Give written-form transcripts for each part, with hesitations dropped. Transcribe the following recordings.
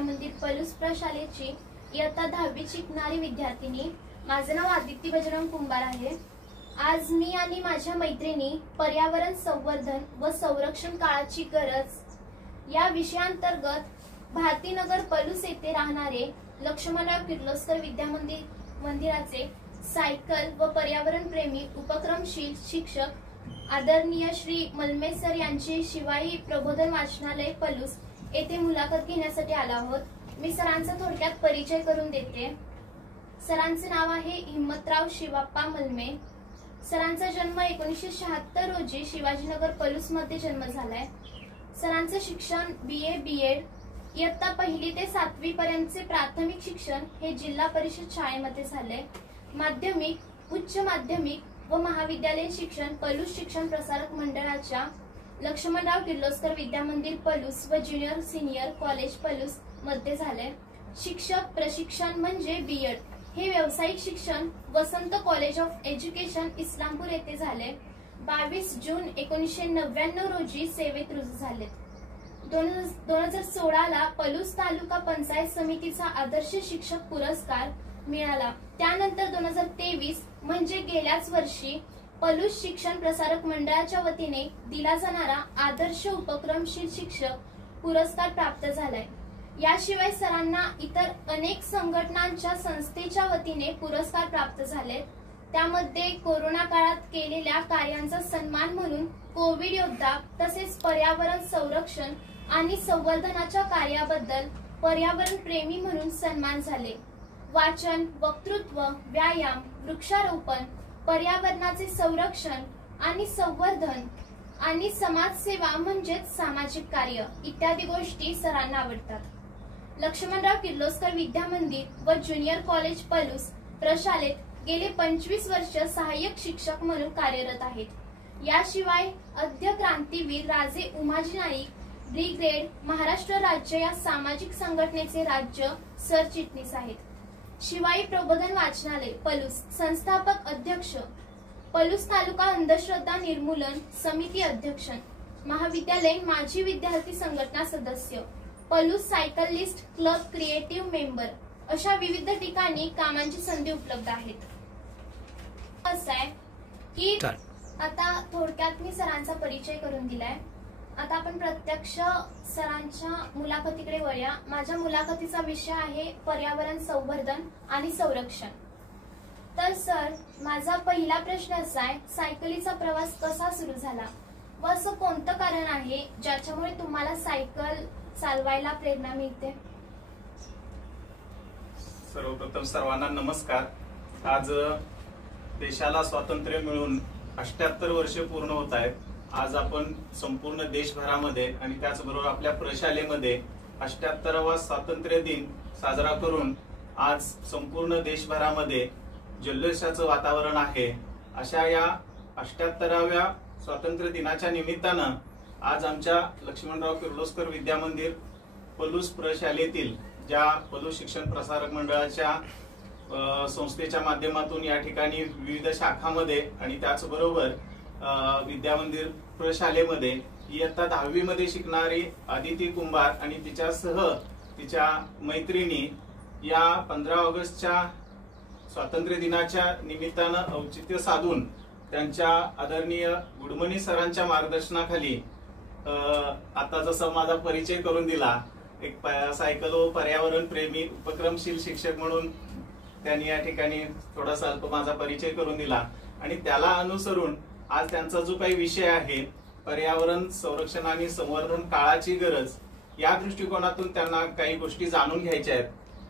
विद्यामंदिर पलूस प्रशालेची इयत्ता 10वी शिकणारी विद्यार्थिनी। माझे नाव आदिती बजरंग कुंभार आहे। आज मी आणि माझ्या मैत्रिणी पर्यावरण संवर्धन व संरक्षण काळाची गरज या विषयांतर्गत भारतीनगर पलूस येथे राहणारे लक्ष्मणराव किर्लोस्कर विद्यामंदिराचे सायकल व पर्यावरण प्रेमी उपक्रमशील शिक्षक आदरणीय श्री मलमे सर यांची शिवाई प्रबोधन वाचनालय पलूस येथे मुलाखत घेण्यासाठी आलो आहोत। मी सरांचा थोडक्यात परिचय करून देते। सरांचे नाव आहे हिम्मतराव शिवाप्पा मलमे। सरांचा जन्म 1976 रोजी शिवाजीनगर पलूस मध्ये जन्म झालाय। सरांचं शिक्षण BA BEd इयत्ता 1ली ते 7वी पर्यंतचे प्राथमिक शिक्षण हे जिल्हा परिषद शाळेमध्ये झाले। माध्यमिक, उच्च माध्यमिक व महाविद्यालयीन शिक्षण पलूस शिक्षण प्रसारक मंडळाच्या लक्ष्मणराव किर्लोस्कर विद्यामंदिर पलूस व ज्युनियर सिनियर कॉलेज पलूस मध्ये झाले। शिक्षक प्रशिक्षण म्हणजे BEd हे व्यावसायिक शिक्षण वसंत कॉलेज ऑफ एज्युकेशन इस्लामपूर येथे झाले। 22 जून 1999 रोजी सेवेत रुजू झाले। 2016 ला पलूस तालुका पंचायत समितीचा आदर्श शिक्षक पुरस्कार मिळाला। त्यानंतर 2023 म्हणजे गेल्याच वर्षी पलूस शिक्षण प्रसारक मंडळाच्या वतीने दिला जाणारा आदर्श उपक्रमशील शिक्षक पुरस्कार प्राप्त झालाय। याशिवाय सरांना इतर अनेक संघटनांच्या संस्थेच्या वतीने पुरस्कार प्राप्त झाले। त्यामध्ये कोरोना काळात केलेल्या कार्यांचा सन्मान म्हणून कोविड योद्धा तसेच पर्यावरण संरक्षण आणि संवर्धनाच्या कार्याबद्दल पर्यावरण प्रेमी म्हणून सन्मान झाले। वाचन, वक्तृत्व, व्यायाम, वृक्षारोपण, पर्यावरणाचे संरक्षण आणि संवर्धन आणि समाजसेवा म्हणजेच सामाजिक कार्य इत्यादी गोष्टी सरांना आवडतात। लक्ष्मणराव किर्लोस्कर विद्यामंदिर व ज्युनियर कॉलेज पलूस प्रशालेत गेले 25 वर्ष सहाय्यक शिक्षक म्हणून कार्यरत आहेत। याशिवाय आद्य क्रांतीवीर राजे उमाजी नाईक ब्रिगेड महाराष्ट्र राज्य या सामाजिक संघटनेचे राज्य सरचिटणीस आहेत। शिवाई प्रबोधन वाचनालय पलूस संस्थापक अध्यक्ष, पलूस तालुका अंधश्रद्धा निर्मूलन समिती अध्यक्ष, महाविद्यालयीन माजी विद्यार्थी संघटना सदस्य, Palus cyclist club creative member अशा विविध ठिकाणी कामांची संधी उपलब्ध आहेत। असं आहे की आता थोडक्यात मी सरांचा परिचय करून दिलाय। आता आपण प्रत्यक्ष सरांच्या मुलाखतीकडे वळूया। माझ्या मुलाखतीचा विषय आहे पर्यावरण संवर्धन आणि संरक्षण। तर सर, माझा पहिला प्रश्न असा आहे, सायकलीचा प्रवास कसा सुरू झाला व असं कोणतं कारण आहे ज्याच्यामुळे तुम्हाला सायकल चालवायला प्रेरणा मिळते? सर्वप्रथम सर्वांना नमस्कार। आज देशाला स्वातंत्र्य मिळून 78 वर्षे पूर्ण होत आहेत। आज आपण संपूर्ण देशभरामध्ये आणि त्याचबरोबर आपल्या प्रशालेमध्ये 78वा स्वातंत्र्य दिन साजरा करून आज संपूर्ण देशभरामध्ये जल्लोषाचं वातावरण आहे। अशा या 78व्या स्वातंत्र्य दिनाच्या निमित्तानं आज आमच्या लक्ष्मणराव किर्लोस्कर विद्यामंदिर पलूस प्रशालेतील ज्या पलूस शिक्षण प्रसारक मंडळाच्या संस्थेच्या माध्यमातून या ठिकाणी विविध शाखांमध्ये आणि त्याचबरोबर विद्यामंदिर प्रशालेमध्ये इयत्ता 10वी मध्ये शिकणारी आदिती कुंभार आणि तिच्यासह तिच्या मैत्रिणी या 15 ऑगस्टच्या स्वातंत्र्य दिनाच्या निमित्तानं औचित्य साधून त्यांच्या आदरणीय गुडमणी सरांच्या मार्गदर्शनाखाली आता जसं माझा परिचय करून दिला, एक सायकल व पर्यावरण प्रेमी उपक्रमशील शिक्षक म्हणून त्यांनी या ठिकाणी थोडासा अल्प माझा परिचय करून दिला आणि त्याला अनुसरून आज त्यांचा जो काही विषय आहे पर्यावरण संरक्षण आणि संवर्धन काळाची गरज या दृष्टिकोनातून त्यांना काही गोष्टी जाणून घ्यायच्या आहेत,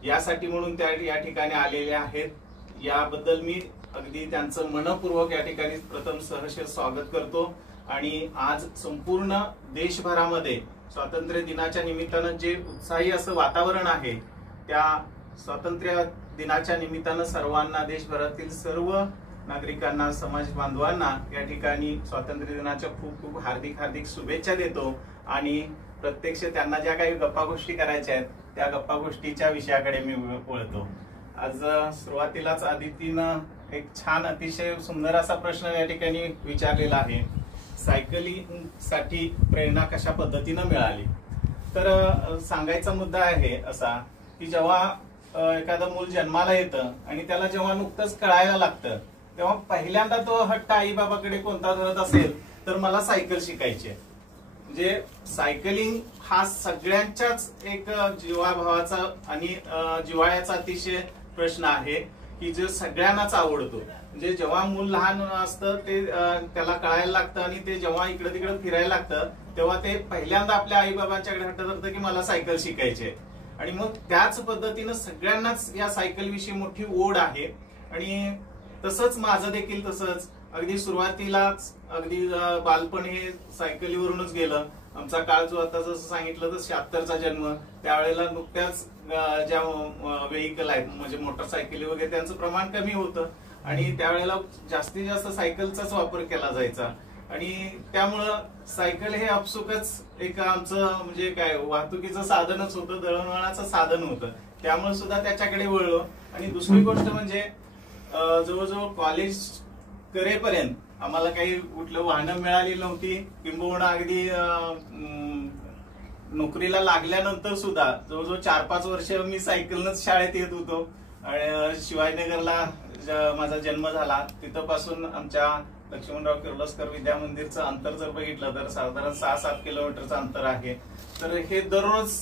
यासाठी म्हणून त्या या ठिकाणी आलेल्या आहेत। याबद्दल मी अगदी त्यांचं मनपूर्वक या ठिकाणी प्रथम सहर्ष स्वागत करतो। आणि आज संपूर्ण देशभरामध्ये स्वातंत्र्य दिनाच्या निमित्तानं जे उत्साही असं वातावरण आहे, त्या स्वातंत्र्य दिनाच्या निमित्तानं सर्वांना, देशभरातील सर्व नागरिकांना, समाज बांधवांना या ठिकाणी स्वातंत्र्य दिनाच्या खूप खूप हार्दिक शुभेच्छा देतो आणि प्रत्यक्ष त्यांना ज्या काही गप्पा गोष्टी करायच्या आहेत त्या गप्पा गोष्टीच्या विषयाकडे मी वळतो। आज सुरुवातीलाच आदितीनं एक छान अतिशय सुंदर असा प्रश्न या ठिकाणी विचारलेला आहे, सायकलिंगसाठी प्रेरणा कशा पद्धतीने मिळाली। तर सांगायचा मुद्दा आहे असा की जेव्हा एखादं मूल जन्माला येतं आणि त्याला जेव्हा नुकतंच कळायला लागतं तेव्हा पहिल्यांदा तो हट्ट आई बाबाकडे कोणता धरत असेल तर मला सायकल शिकायची आहे. म्हणजे सायकलिंग हा सगळ्यांच्याच एक जीवाभावाचा आणि जिव्हाळ्याचा अतिशय प्रश्न आहे की जो सगळ्यांनाच आवडतो. म्हणजे जेव्हा मूल लहान असतं ते त्याला कळायला लागतं आणि ते जेव्हा इकडे तिकडे फिरायला लागतं तेव्हा ते पहिल्यांदा आपल्या आई बाबांच्याकडे हट्ट धरतं की मला सायकल शिकायची. आणि मग त्याच पद्धतीनं सगळ्यांनाच या सायकल विषयी मोठी ओढ आहे. आणि तसंच माझं देखील तसंच अगदी सुरुवातीलाच अगदी बालपण हे सायकलीवरूनच गेलं. आमचा काळ जो आता जसं सांगितलं तर 76चा जन्म, त्यावेळेला नुकत्याच ज्या व्हेकल आहेत म्हणजे मोटरसायकली वगैरे त्यांचं प्रमाण कमी होतं आणि त्यावेळेला जास्तीत जास्त सायकलचाच वापर केला जायचा. आणि त्यामुळं सायकल हे आपसुकच एक आमचं म्हणजे काय वाहतुकीचं साधनच होतं, दळणवळणाचं साधन होतं. त्यामुळे सुद्धा त्याच्याकडे वळलो. आणि दुसरी गोष्ट म्हणजे जवळजवळ कॉलेज करेपर्यंत आम्हाला काही कुठलं वाहनं मिळाली नव्हती. किंबहुना अगदी नोकरीला लागल्यानंतर सुद्धा जवळजवळ 4-5 वर्ष मी सायकलनच शाळेत येत होतो. आणि शिवाजीनगरला माझा जन्म झाला. तिथं पासून आमच्या लक्ष्मणराव किर्लोस्कर विद्या मंदिरचं अंतर जर बघितलं तर साधारण 6-7 किलोमीटरचं अंतर आहे. तर हे दररोज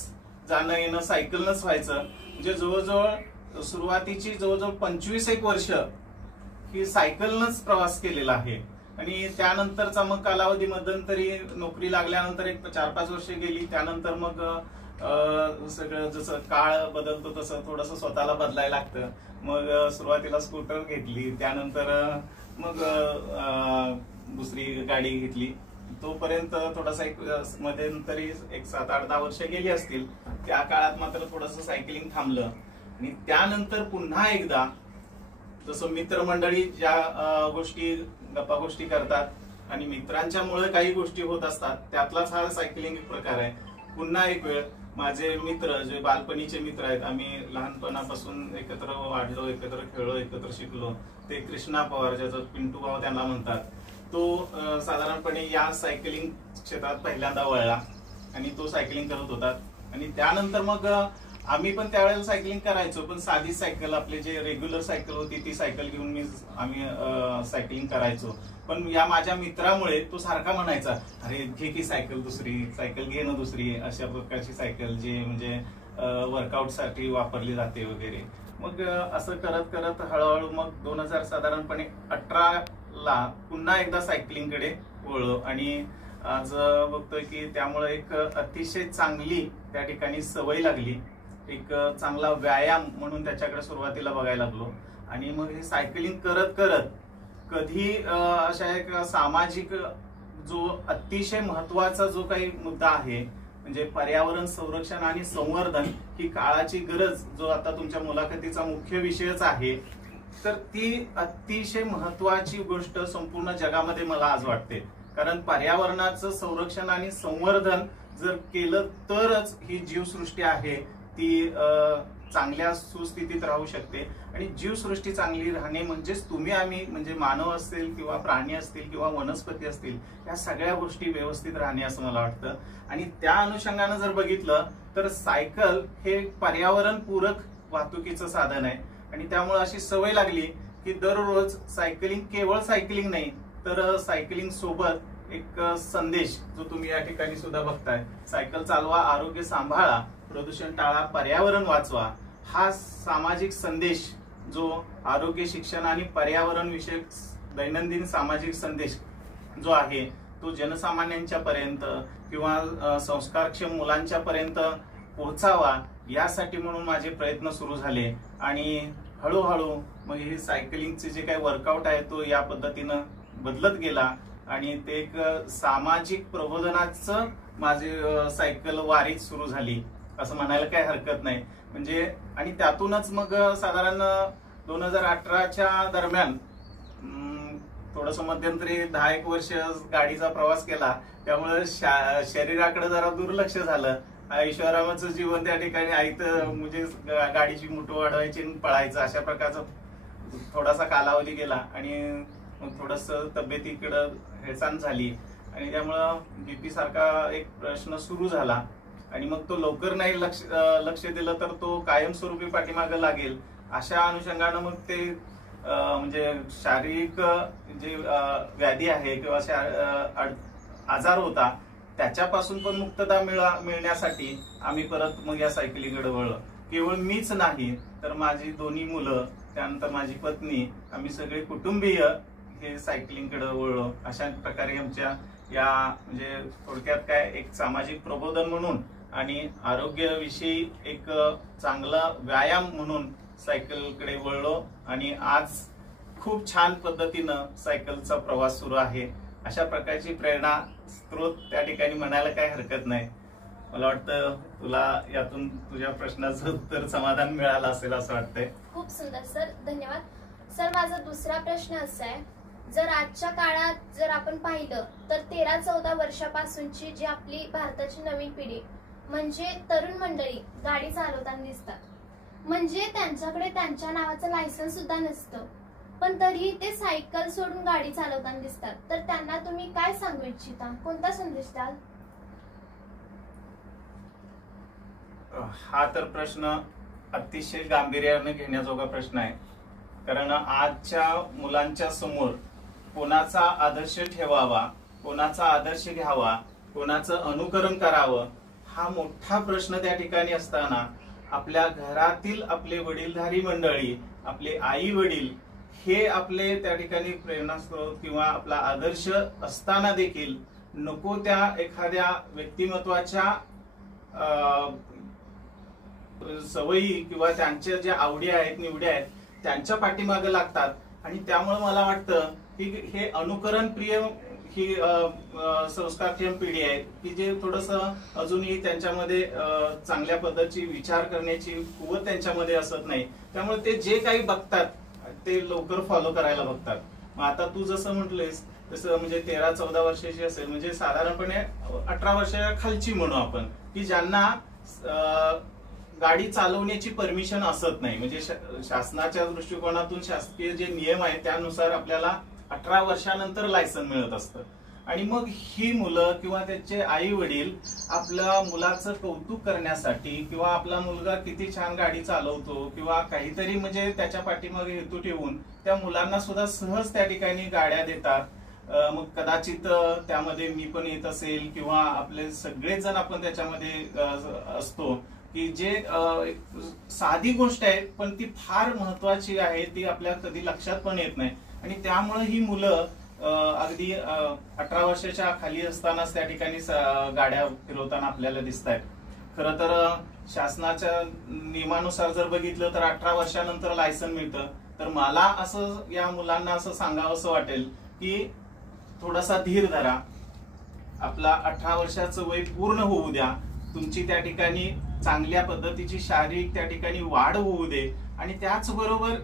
जाणं येणं सायकलनच व्हायचं. म्हणजे जवळजवळ सुरुवातीची जवळजवळ 25 वर्ष ही सायकलनच प्रवास केलेला आहे. आणि त्यानंतरचा मग कालावधी मध्यंतरी नोकरी लागल्यानंतर एक 4-5 वर्ष गेली. त्यानंतर मग सगळं जसं काळ बदलतो तसं थोडंसं स्वतःला बदलायला लागतं. मग सुरुवातीला स्कूटर घेतली, त्यानंतर मग दुसरी गाडी घेतली. तोपर्यंत थोडासा एक मध्यंतरी एक 7-8-10 वर्ष गेली असतील. त्या काळात मात्र थोडंसं सायकलिंग थांबलं. आणि त्यानंतर पुन्हा एकदा जसं मित्रमंडळी ज्या गोष्टी गप्पा गोष्टी करतात आणि मित्रांच्यामुळे काही गोष्टी होत असतात त्यातलाच हा सायकलिंग एक प्रकार आहे. पुन्हा एक वेळ माझे मित्र जे बालपणीचे मित्र आहेत, आम्ही लहानपणापासून एकत्र वाढलो, एकत्र खेळलो, एकत्र शिकलो, ते कृष्णा पवार ज्याचं पिंटू भाऊ त्यांना म्हणतात, तो साधारणपणे या सायकलिंग क्षेत्रात पहिल्यांदा वळला आणि तो सायकलिंग करत होता. आणि त्यानंतर मग आम्ही पण त्यावेळेला सायकलिंग करायचो, पण साधी सायकल आपली जे रेग्युलर सायकल होती ती सायकल घेऊन आम्ही सायकलिंग करायचो. पण या माझ्या मित्रामुळे तो सारखा म्हणायचा, अरे घे की सायकल, दुसरी सायकल घे ना, दुसरी अशा प्रकारची सायकल जी म्हणजे वर्कआउट साठी वापरली जाते वगैरे. मग असं करत करत हळूहळू मग 2000 साधारणपणे 18ला पुन्हा एकदा सायकलिंगकडे वळलो. आणि आज बघतोय की त्यामुळे एक अतिशय चांगली त्या ठिकाणी सवय लागली, एक चांगला व्यायाम म्हणून त्याच्याकडे सुरुवातीला बघायला लागलो. आणि मग हे सायकलिंग करत करत कधी अशा एक सामाजिक जो अतिशय महत्वाचा जो काही मुद्दा आहे म्हणजे पर्यावरण संरक्षण आणि संवर्धन ही काळाची गरज, जो आता तुमच्या मुलाखतीचा मुख्य विषयच आहे, तर ती अतिशय महत्वाची गोष्ट संपूर्ण जगामध्ये मला आज वाटते. कारण पर्यावरणाचं संरक्षण आणि संवर्धन जर केलं तरच ही जीवसृष्टी आहे ती चांगल्या सुस्थितीत राहू शकते. आणि जीवसृष्टी चांगली राहणे म्हणजेच तुम्ही आम्ही म्हणजे मानव असतील किंवा प्राणी असतील किंवा वनस्पती असतील, या सगळ्या गोष्टी व्यवस्थित राहणे असं मला वाटतं. आणि त्या अनुषंगानं जर बघितलं तर सायकल हे पर्यावरण पूरक वाहतुकीचं साधन आहे. आणि त्यामुळे अशी सवय लागली की दररोज सायकलिंग, केवळ सायकलिंग नाही तर सायकलिंग सोबत एक संदेश जो तुम्ही या ठिकाणी सुद्धा बघताय, सायकल चालवा, आरोग्य सांभाळा, प्रदूषण टाळा, पर्यावरण वाचवा, हा सामाजिक संदेश जो आरोग्य, शिक्षण आणि पर्यावरण विषयक दैनंदिन सामाजिक संदेश जो आहे तो जनसामान्यांच्या पर्यंत किंवा संस्कारक्षम मुलांच्या पर्यंत पोहोचावा, यासाठी म्हणून माझे प्रयत्न सुरू झाले. आणि हळूहळू मग हे सायकलिंगचे जे काही वर्कआउट आहे तो या पद्धतीनं बदलत गेला. आणि ते एक सामाजिक प्रबोधनाचं माझी सायकल वारी सुरू झाली असं म्हणायला काही हरकत नाही. म्हणजे आणि त्यातूनच मग साधारण 2018च्या दरम्यान थोडस मध्यंतरी 10-1 वर्ष गाडीचा प्रवास केला, त्यामुळे शरीराकडे जरा दुर्लक्ष झालं. ऐश्वर्याचं जीवन त्या ठिकाणी आईतं म्हणजे गाडीची मुठ वाढवायची आणि पळायचं, अशा प्रकारचा थोडासा कालावधी गेला. आणि मग थोडस तब्येतीकडं हेळसांड झाली आणि त्यामुळं बीपी सारखा एक प्रश्न सुरू झाला. आणि मग तो लवकर नाही लक्ष दिलं तर तो कायमस्वरूपी पाठीमागे लागेल. अशा अनुषंगानं मग ते म्हणजे शारीरिक जे व्याधी आहे किंवा आजार होता त्याच्यापासून पण मुक्तता मिळण्यासाठी आम्ही परत मग या सायकलिंगकडे वळलो. केवळ मीच नाही तर माझी दोन्ही मुलं, त्यानंतर माझी पत्नी, आम्ही सगळे कुटुंबीय हे सायकलिंगकडे वळलो. अशा प्रकारे आमच्या या म्हणजे थोडक्यात काय एक सामाजिक प्रबोधन म्हणून आणि आरोग्याविषयी एक चांगला व्यायाम म्हणून सायकलकडे वळलो आणि आज खूप छान पद्धतीनं सायकलचा प्रवास सुरू आहे. अशा प्रकारची प्रेरणा स्त्रोत त्या ठिकाणी म्हणायला काही हरकत नाही. मला वाटतं तुला यातून तुझ्या प्रश्नाचं उत्तर समाधान मिळालं असेल असं वाटतंय. खूप सुंदर सर, धन्यवाद. सर, माझा दुसरा प्रश्न असा आहे, जर आजच्या काळात जर आपण पाहिलं तर 13-14 वर्षापासूनची जी आपली भारताची नवीन पिढी म्हणजे तरुण मंडळी गाडी चालवताना दिसतात. म्हणजे त्यांच्याकडे त्यांच्या नावाचं लायसन्स सुद्धा नसतं, पण तरीही ते सायकल सोडून गाडी चालवताना दिसतात. तर त्यांना तुम्ही काय सांगू इच्छिता, कोणता संदेश द्याल? हा तर प्रश्न अतिशय गांभीर्याने घेण्याजोगा प्रश्न आहे. कारण आजच्या मुलांच्या समोर कोणाचा आदर्श ठेवावा, कोणाचा आदर्श घ्यावा, कोणाचं अनुकरण करावं हा मोठा प्रश्न त्या ठिकाणी असताना आपल्या घरातील आपले वडीलधारी मंडळी, आपले आई वडील हे आपले त्या ठिकाणी प्रेरणास्त्रोत किंवा आपला आदर्श असताना देखील नको त्या एखाद्या व्यक्तिमत्वाच्या सवयी किंवा त्यांच्या ज्या आवडी आहेत, निवडी आहेत त्यांच्या पाठीमागे लागतात. आणि त्यामुळे मला वाटतं की हे अनुकरण प्रिय ही संस्कारक्षम पिढी आहे की जे थोडस अजूनही त्यांच्यामध्ये चांगल्या पद्धतीची विचार करण्याची कुवत त्यांच्यामध्ये असत नाही. त्यामुळे ते जे काही बघतात ते लवकर फॉलो करायला बघतात. मग आता तू जसं म्हटलेस तसं म्हणजे 13-14 वर्षाची असेल म्हणजे साधारणपणे 18 वर्षाच्या खालची म्हणू आपण, की ज्यांना गाडी चालवण्याची परमिशन असत नाही. म्हणजे शासनाच्या दृष्टिकोनातून शासकीय जे नियम आहेत त्यानुसार आपल्याला 18 वर्षानंतर लायसन मिळत असतं. आणि मग ही मुलं किंवा त्याचे आई वडील आपल्या मुलाचं कौतुक करण्यासाठी किंवा आपला मुलगा किती छान गाडी चालवतो किंवा काहीतरी म्हणजे त्याच्या पाठीमागे हेतू ठेवून त्या मुलांना सुद्धा सहज त्या ठिकाणी गाड्या देतात. मग कदाचित त्यामध्ये मी पण येत असेल किंवा आपले सगळेच जण आपण त्याच्यामध्ये असतो की जे साधी गोष्ट आहे पण ती फार महत्वाची आहे, ती आपल्या कधी लक्षात पण येत नाही. आणि त्यामुळे ही मुलं अगदी 18 वर्षाच्या खाली असतानाच त्या ठिकाणी गाड्या फिरवताना आपल्याला दिसत आहेत. खरं तर शासनाच्या नियमानुसार जर बघितलं तर 18 वर्षानंतर लायसन मिळतं. तर मला असं या मुलांना असं सांगावंसं वाटेल की थोडासा धीर धरा, आपला 18 वर्षाचं वय पूर्ण होऊ द्या, तुमची त्या ठिकाणी चांगल्या पद्धतीची शारीरिक त्या ठिकाणी वाढ होऊ दे. आणि त्याचबरोबर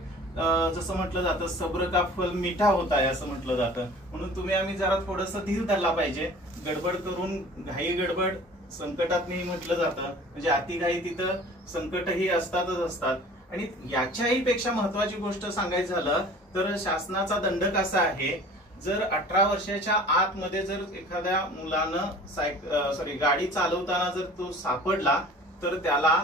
जसं म्हटलं जातं सब्र का फल मिठा होता है असं म्हटलं जातं. म्हणून आम्ही जरा थोडंसं धीर धरला पाहिजे. गडबड करून घाई गडबड संकटात नाही म्हटलं जातं, म्हणजे अतिघाई तिथं संकटही असतातच असतात. आणि याच्याही पेक्षा महत्वाची गोष्ट सांगायचं झालं तर शासनाचा दंड कसा आहे, जर 18 वर्षाच्या आतमध्ये जर एखाद्या मुलानं गाडी चालवताना जर तो सापडला तर त्याला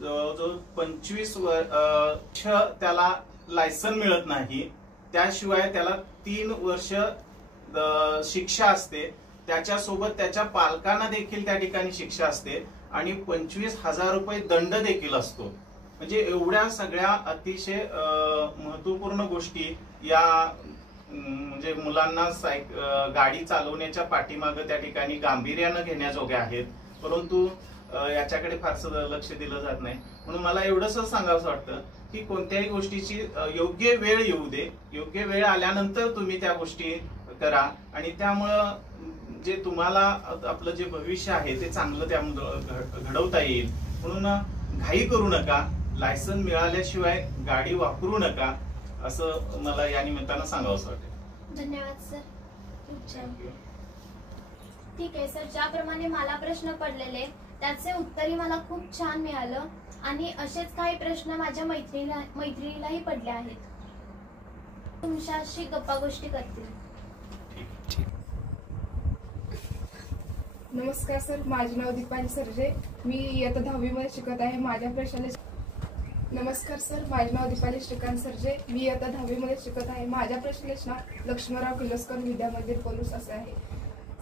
जो 25 वर्ष त्याला लायसन मिळत नाही. त्याशिवाय त्याला 3 वर्ष शिक्षा असते. त्याच्यासोबत त्याच्या पालकांना देखील त्या ठिकाणी शिक्षा असते आणि 25,000 रुपये दंड देखील असतो. म्हणजे एवढ्या सगळ्या अतिशय महत्वपूर्ण गोष्टी या म्हणजे मुलांना गाडी चालवण्याच्या पाठीमागे त्या ठिकाणी गांभीर्यानं घेण्याजोग्या आहेत. परंतु याच्याकडे फारसं लक्ष दिलं जात नाही. म्हणून मला एवढंच सांगावंसं वाटतं की कोणत्याही गोष्टीची योग्य वेळ येऊ दे, योग्य वेळ आल्यानंतर तुम्ही त्या गोष्टी करा. आणि त्यामुळं जे तुम्हाला आपलं जे भविष्य आहे ते चांगलं त्यामुळे घडवता येईल. म्हणून घाई करू नका, लायसन मिळाल्याशिवाय गाडी वापरू नका असं मला या निमित्तानं सांगावंसं वाटेल. धन्यवाद सर, खूप छान. ठीक आहे सर, ज्याप्रमाणे मला प्रश्न पडलेले त्याचे उत्तरही मला खूप छान मिळालं आणि असेच काही प्रश्न माझ्या मैत्रिणीलाही पडले आहेत. तुमच्याशी गप्पा गोष्टी करतील. नमस्कार सर, माझे नाव दीपाली सरजे. मी इयत्ता 10वी मध्ये शिकत आहे. माझ्या प्रश्नाला नमस्कार सर, माझे नाव दीपाली श्रीकांत सरजे. मी इयत्ता 10वी मध्ये शिकत आहे. माझ्या प्रश्नाचे नाव लक्ष्मणराव किर्लोस्कर विद्या मंदिर पलूस असे आहे.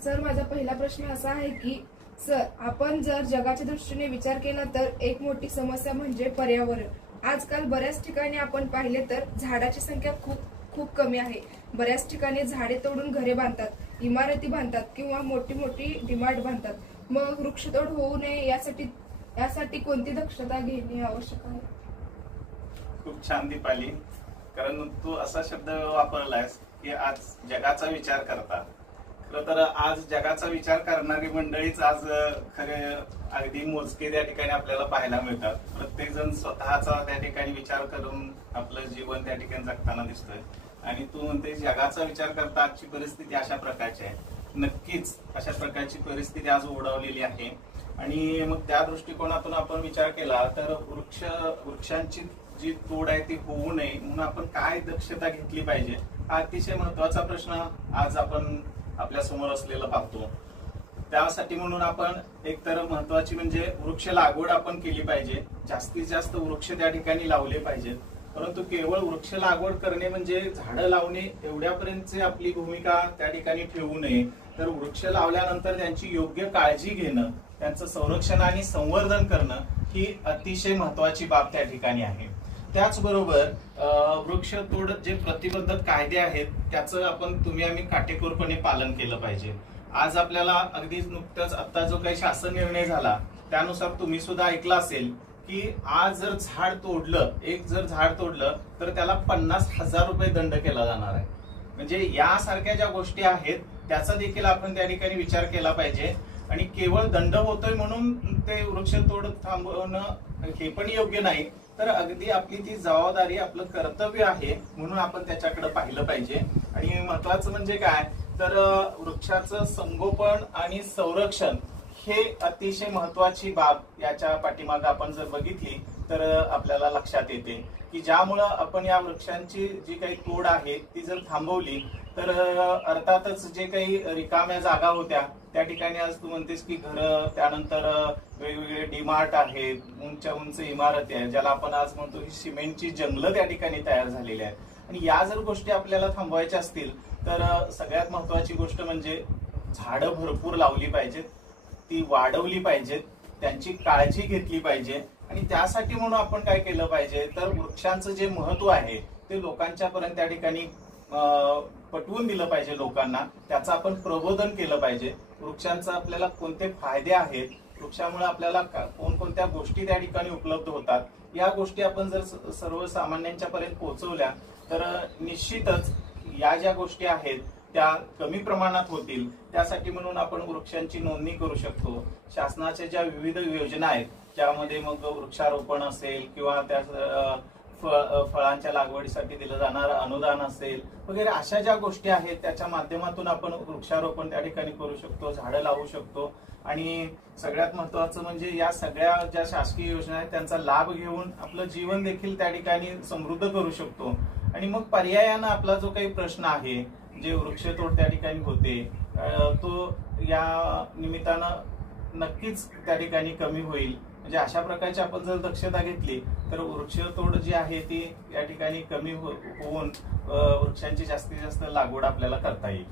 सर, माझा पहिला प्रश्न असा आहे की सर, आपण जर जगाच्या दृष्टीने विचार केला तर एक मोठी समस्या म्हणजे पर्यावरण. आजकाल बऱ्याच ठिकाणी आपण पाहिले तर झाडाची संख्या खूप कमी आहे. बऱ्याच ठिकाणी झाडे तोडून घरे बांधतात, इमारती बांधतात किंवा मोठी मोठी डिमार्ट बांधतात. मग वृक्षतोड होऊ नये यासाठी कोणती दक्षता घेणे आवश्यक आहे? खूप छान दीपाली, कारण तू असा शब्द वापरलायस की आज जगाचा विचार करता. खरं तर आज जगाचा विचार करणारी मंडळीच आज खरे अगदी मोजके त्या ठिकाणी आपल्याला पाहायला मिळतात. प्रत्येक जण स्वतःचा त्या ठिकाणी विचार करून आपलं जीवन त्या ठिकाणी जगताना दिसतोय. आणि तू म्हणते जगाचा विचार करता आजची परिस्थिती अशा प्रकारची आहे. नक्कीच अशा प्रकारची परिस्थिती आज ओढावलेली आहे. आणि मग त्या दृष्टिकोनातून आपण विचार केला तर वृक्षांची जी तोड आहे ती होऊ नये म्हणून आपण काय दक्षता घेतली पाहिजे हा अतिशय महत्वाचा प्रश्न आज आपण आपल्या समोर असलेला पाहतो. त्यासाठी म्हणून आपण एकतर महत्वाची म्हणजे वृक्ष लागवड आपण केली पाहिजे. जास्तीत जास्त वृक्ष त्या ठिकाणी लावले पाहिजेत. परंतु केवळ वृक्ष लागवड करणे म्हणजे झाडं लावणे एवढ्यापर्यंतची आपली भूमिका त्या ठिकाणी ठेवू नये. तर वृक्ष लावल्यानंतर त्यांची योग्य काळजी घेणं, त्यांचं संरक्षण आणि संवर्धन करणं ही अतिशय महत्वाची बाब त्या ठिकाणी आहे. त्याचबरोबर वृक्षतोड जे प्रतिबंधक कायदे आहेत त्याचं आम्ही काटेकोरपणे पालन केलं पाहिजे. आज आपल्याला अगदी नुकतंच आता जो काही शासन निर्णय झाला त्यानुसार तुम्ही सुद्धा ऐकलं असेल की आज जर झाड तोडलं तर त्याला 50,000 रुपये दंड केला जाणार आहे. म्हणजे यासारख्या ज्या गोष्टी आहेत त्याचा देखील आपण त्या ठिकाणी विचार केला पाहिजे. आणि केवळ दंड होतोय म्हणून ते वृक्षतोड थांबवणं हे पण योग्य नाही. तर अगदी आपली ती जबाबदारी, आपलं कर्तव्य आहे म्हणून आपण त्याच्याकडे पाहिलं पाहिजे. आणि महत्वाचं म्हणजे काय तर वृक्षाचं संगोपन आणि संरक्षण हे अतिशय महत्वाची बाब याच्या पाठीमागे आपण जर बघितली तर आपल्याला लक्षात येते की ज्यामुळं आपण या वृक्षांची जी काही तोड आहे ती जर थांबवली तर अर्थातच जे काही रिकाम्या जागा होत्या त्या ठिकाणी आज तू म्हणतेस की घरं, त्यानंतर वेगवेगळे डिमार्ट आहेत, उंच इमारती आहेत, ज्याला आपण आज म्हणतो की सिमेंटची जंगलं त्या ठिकाणी तयार झालेली आहेत. आणि या जर गोष्टी आपल्याला थांबवायच्या असतील तर सगळ्यात महत्वाची गोष्ट म्हणजे झाडं भरपूर लावली पाहिजेत, ती वाढवली पाहिजेत, त्यांची काळजी घेतली पाहिजे. आणि त्यासाठी म्हणून आपण काय केलं पाहिजे तर वृक्षांचं जे महत्व आहे ते लोकांच्या पर्यंत त्या ठिकाणी पटवून दिलं पाहिजे. लोकांना त्याचं आपण प्रबोधन केलं पाहिजे. वृक्षांचा आपल्याला कोणते फायदे आहेत, वृक्षामुळे आपल्याला कोणकोणत्या गोष्टी त्या ठिकाणी उपलब्ध होतात, या गोष्टी आपण जर सर्वसामान्यांच्या पर्यंत पोहोचवल्या तर निश्चितच या ज्या गोष्टी आहेत त्या कमी प्रमाणात होतील. त्यासाठी म्हणून आपण वृक्षांची नोंदणी करू शकतो. शासनाच्या ज्या विविध योजना आहेत त्यामध्ये मग वृक्षारोपण असेल किंवा त्या फळांच्या लागवडीसाठी दिलं जाणारं अनुदान असेल वगैरे अशा ज्या गोष्टी आहेत त्याच्या माध्यमातून आपण वृक्षारोपण त्या ठिकाणी करू शकतो, झाडं लावू शकतो. आणि सगळ्यात महत्वाचं म्हणजे या सगळ्या ज्या शासकीय योजना आहेत त्यांचा लाभ घेऊन आपलं जीवन देखील त्या ठिकाणी समृद्ध करू शकतो. आणि मग पर्यायानं आपला जो काही प्रश्न आहे जे वृक्षतोड त्या ठिकाणी होते तो या निमित्तानं नक्कीच त्या ठिकाणी कमी होईल. म्हणजे अशा प्रकारची आपण जर दक्षता घेतली तर वृक्षतोड जी आहे ती या ठिकाणी कमी होऊन वृक्षांची जास्तीत जास्त लागवड आपल्याला करता येईल.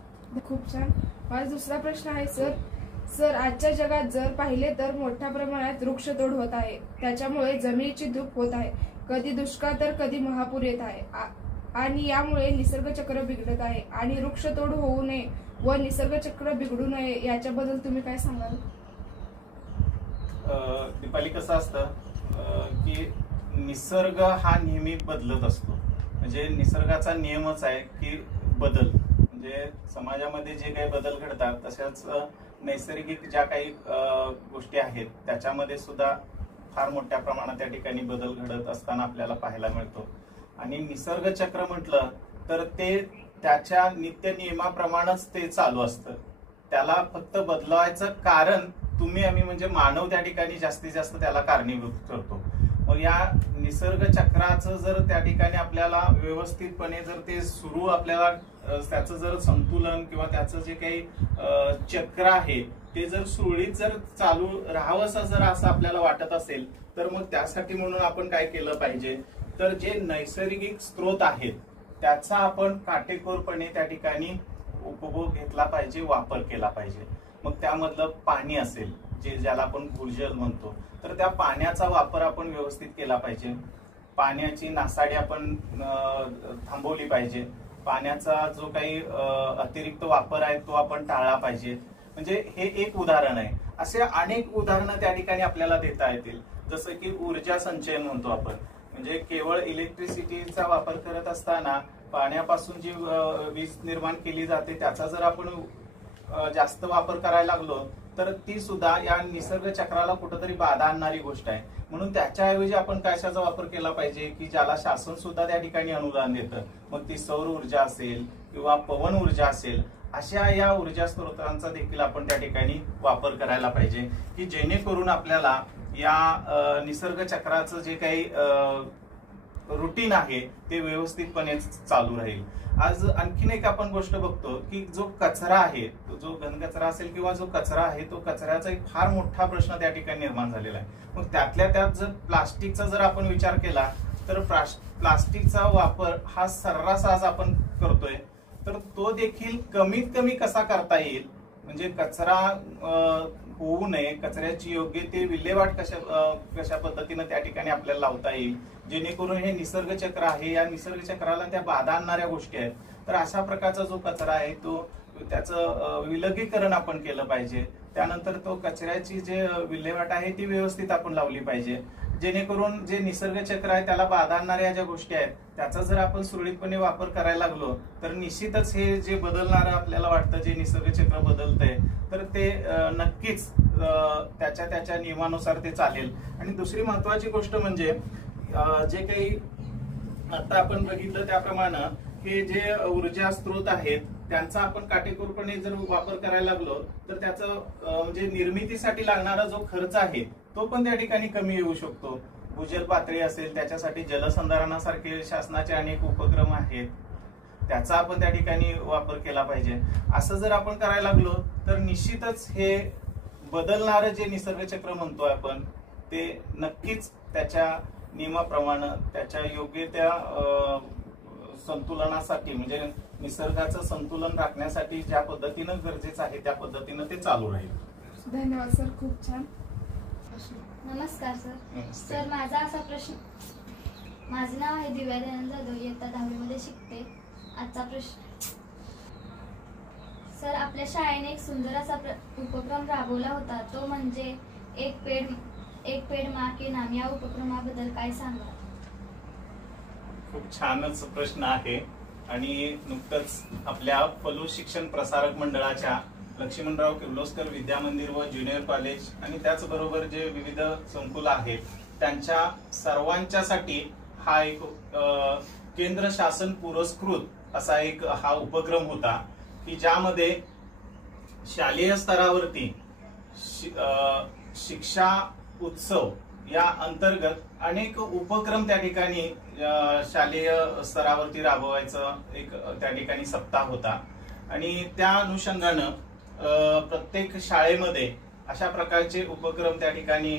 खूप छान. माझा दुसरा प्रश्न आहे सर, आजच्या जगात जर पाहिले तर मोठ्या प्रमाणात वृक्षतोड होत आहे. त्याच्यामुळे जमिनीची धूप होत आहे. कधी दुष्काळ तर कधी महापूर येत आहे. आणि यामुळे निसर्ग चक्र बिघडत आहे. आणि वृक्षतोड होऊ नये व निसर्ग चक्र बिघडू नये याच्याबद्दल तुम्ही काय सांगाल? दीपाली, कसं असतं की निसर्ग हा नेहमी बदलत असतो. म्हणजे निसर्गाचा नियमच आहे की बदल. म्हणजे समाजामध्ये जे काही बदल घडतात तशाच नैसर्गिक ज्या काही गोष्टी आहेत त्याच्यामध्ये सुद्धा फार मोठ्या प्रमाणात त्या ठिकाणी बदल घडत असताना आपल्याला पाहायला मिळतो. आणि निसर्ग चक्र म्हटलं तर ते त्याच्या नित्य नियमाप्रमाणेच ते चालू असतं. त्याला फक्त बदलवायचं कारण आम्ही म्हणजे मानव त्या ठिकाणी जास्तीत जास्त त्याला कारणीभूत करतो. मग या निसर्ग चक्राचं जर त्या ठिकाणी आपल्याला व्यवस्थितपणे जर ते सुरू आपल्याला त्याचं जर संतुलन किंवा त्याचं जे काही चक्र आहे ते जर सुरळीत जर चालू राहावंसं जर असं आपल्याला वाटत असेल तर मग त्यासाठी म्हणून आपण काय केलं पाहिजे, तर जे नैसर्गिक स्रोत आहेत त्याचा आपण काटेकोरपणे त्या ठिकाणी उपभोग घेतला पाहिजे, वापर केला पाहिजे. मग त्यामधलं पाणी असेल, जे ज्याला आपण भूजल म्हणतो, तर त्या पाण्याचा वापर आपण व्यवस्थित केला पाहिजे. पाण्याची नासाडी आपण थांबवली पाहिजे. पाण्याचा जो काही अतिरिक्त वापर आहे तो आपण टाळला पाहिजे. म्हणजे हे एक उदाहरण आहे. असे अनेक उदाहरणं त्या ठिकाणी आपल्याला देता येतील. जसं की ऊर्जा संचयन म्हणतो आपण, म्हणजे केवळ इलेक्ट्रिसिटीचा वापर करत असताना पाण्यापासून जी वीज निर्माण केली जाते त्याचा जर आपण जास्त वापर करायला लागलो तर ती सुद्धा या निसर्ग चक्राला कुठेतरी बाधा आणणारी गोष्ट आहे. म्हणून त्याच्याऐवजी आपण कशाचा वापर केला पाहिजे की ज्याला शासन सुद्धा त्या ठिकाणी अनुदान देतं. मग ती सौर ऊर्जा असेल किंवा पवन ऊर्जा असेल, अशा या ऊर्जा स्रोतांचा देखील आपण त्या ठिकाणी वापर करायला पाहिजे की जेणेकरून आपल्याला या निसर्ग चक्राचं जे काही रुटीन आहे ते व्यवस्थितपणे चालू राहील. आज आणखीन एक आपण गोष्ट बघतो की जो कचरा आहे, जो घनकचरा असेल किंवा जो कचरा आहे, तो कचऱ्याचा एक फार मोठा प्रश्न त्या ठिकाणी निर्माण झालेला आहे. मग त्यातल्या त्यात जर प्लास्टिकचा जर आपण विचार केला तर प्लास्टिकचा वापर हा सर्रास आज आपण करतोय, तर तो देखील कमीत कमी कसा करता येईल, म्हणजे कचरा होऊ नये, कचऱ्याची योग्य ते विल्हेवाट कशा पद्धतीनं त्या ठिकाणी आपल्याला लावता येईल, जेणेकरून हे निसर्ग चक्र आहे, या निसर्ग चक्राला त्या बाधा आणणाऱ्या गोष्टी आहेत. तर अशा प्रकारचा जो कचरा आहे तो त्याचं विलगीकरण आपण केलं पाहिजे. त्यानंतर तो कचऱ्याची जे विल्हेवाट आहे ती व्यवस्थित आपण लावली पाहिजे, जेणेकरून जे निसर्ग चक्र आहे त्याला बाधा आणणाऱ्या ज्या गोष्टी आहेत त्याचा जर आपण सुरळीतपणे वापर करायला लागलो तर निश्चितच हे जे बदलणारं आपल्याला वाटतं, जे निसर्ग चक्र बदलतंय, तर ते नक्कीच त्याच्या नियमानुसार ते चालेल. आणि दुसरी महत्वाची गोष्ट म्हणजे जे काही आता आपण बघितलं त्याप्रमाणे हे जे ऊर्जा स्रोत आहेत त्यांचा आपण काटेकोरपणे जर वापर करायला लागलो तर त्याचं म्हणजे निर्मितीसाठी लागणारा जो खर्च आहे तो पण त्या ठिकाणी कमी येऊ शकतो. भूजल पातळी असेल त्याच्यासाठी जलसंधारणासारखे शासनाचे अनेक उपक्रम आहेत, त्याचा आपण त्या ठिकाणी वापर केला पाहिजे. असं जर आपण करायला लागलो तर निश्चितच हे बदलणारं जे निसर्ग चक्र म्हणतोय आपण ते नक्कीच त्याच्या नियमाप्रमाणे त्याच्या योग्य त्या संतुलनासाठी, म्हणजे निसर्गाचं संतुलन राखण्यासाठी ज्या पद्धतीनं गरजेचं आहे त्या पद्धतीनं ते चालू राहील. धन्यवाद सर, खूप छान. नमस्कार सर. सर माझा असा प्रश्न, माझं नाव आहे दिव्या दयानंद जाधव, इयत्ता 10वी मध्ये शिकते. आजचा प्रश्न, सर आपल्या शाळेने एक सुंदर असा उपक्रम राबवला होता, तो म्हणजे एक पेड माँ के नाम. या उपक्रमाबद्दल काय सांगा? खूप छानच प्रश्न आहे. आणि नुकतंच आपल्या पलू शिक्षण प्रसारक मंडळाच्या लक्ष्मणराव किर्लोस्कर विद्या मंदिर व ज्युनियर कॉलेज आणि त्याचबरोबर जे विविध संकुल आहेत त्यांच्या सर्वांच्यासाठी हा एक केंद्र शासन पुरस्कृत असा एक हा उपक्रम होता की ज्यामध्ये शालेय स्तरावरती शिक्षा उत्सव या अंतर्गत अनेक उपक्रम त्या ठिकाणी शालेय स्तरावरती राबवायचं एक त्या ठिकाणी सप्ताह होता. आणि त्या अनुषंगानं प्रत्येक शाळेमध्ये अशा प्रकारचे उपक्रम त्या ठिकाणी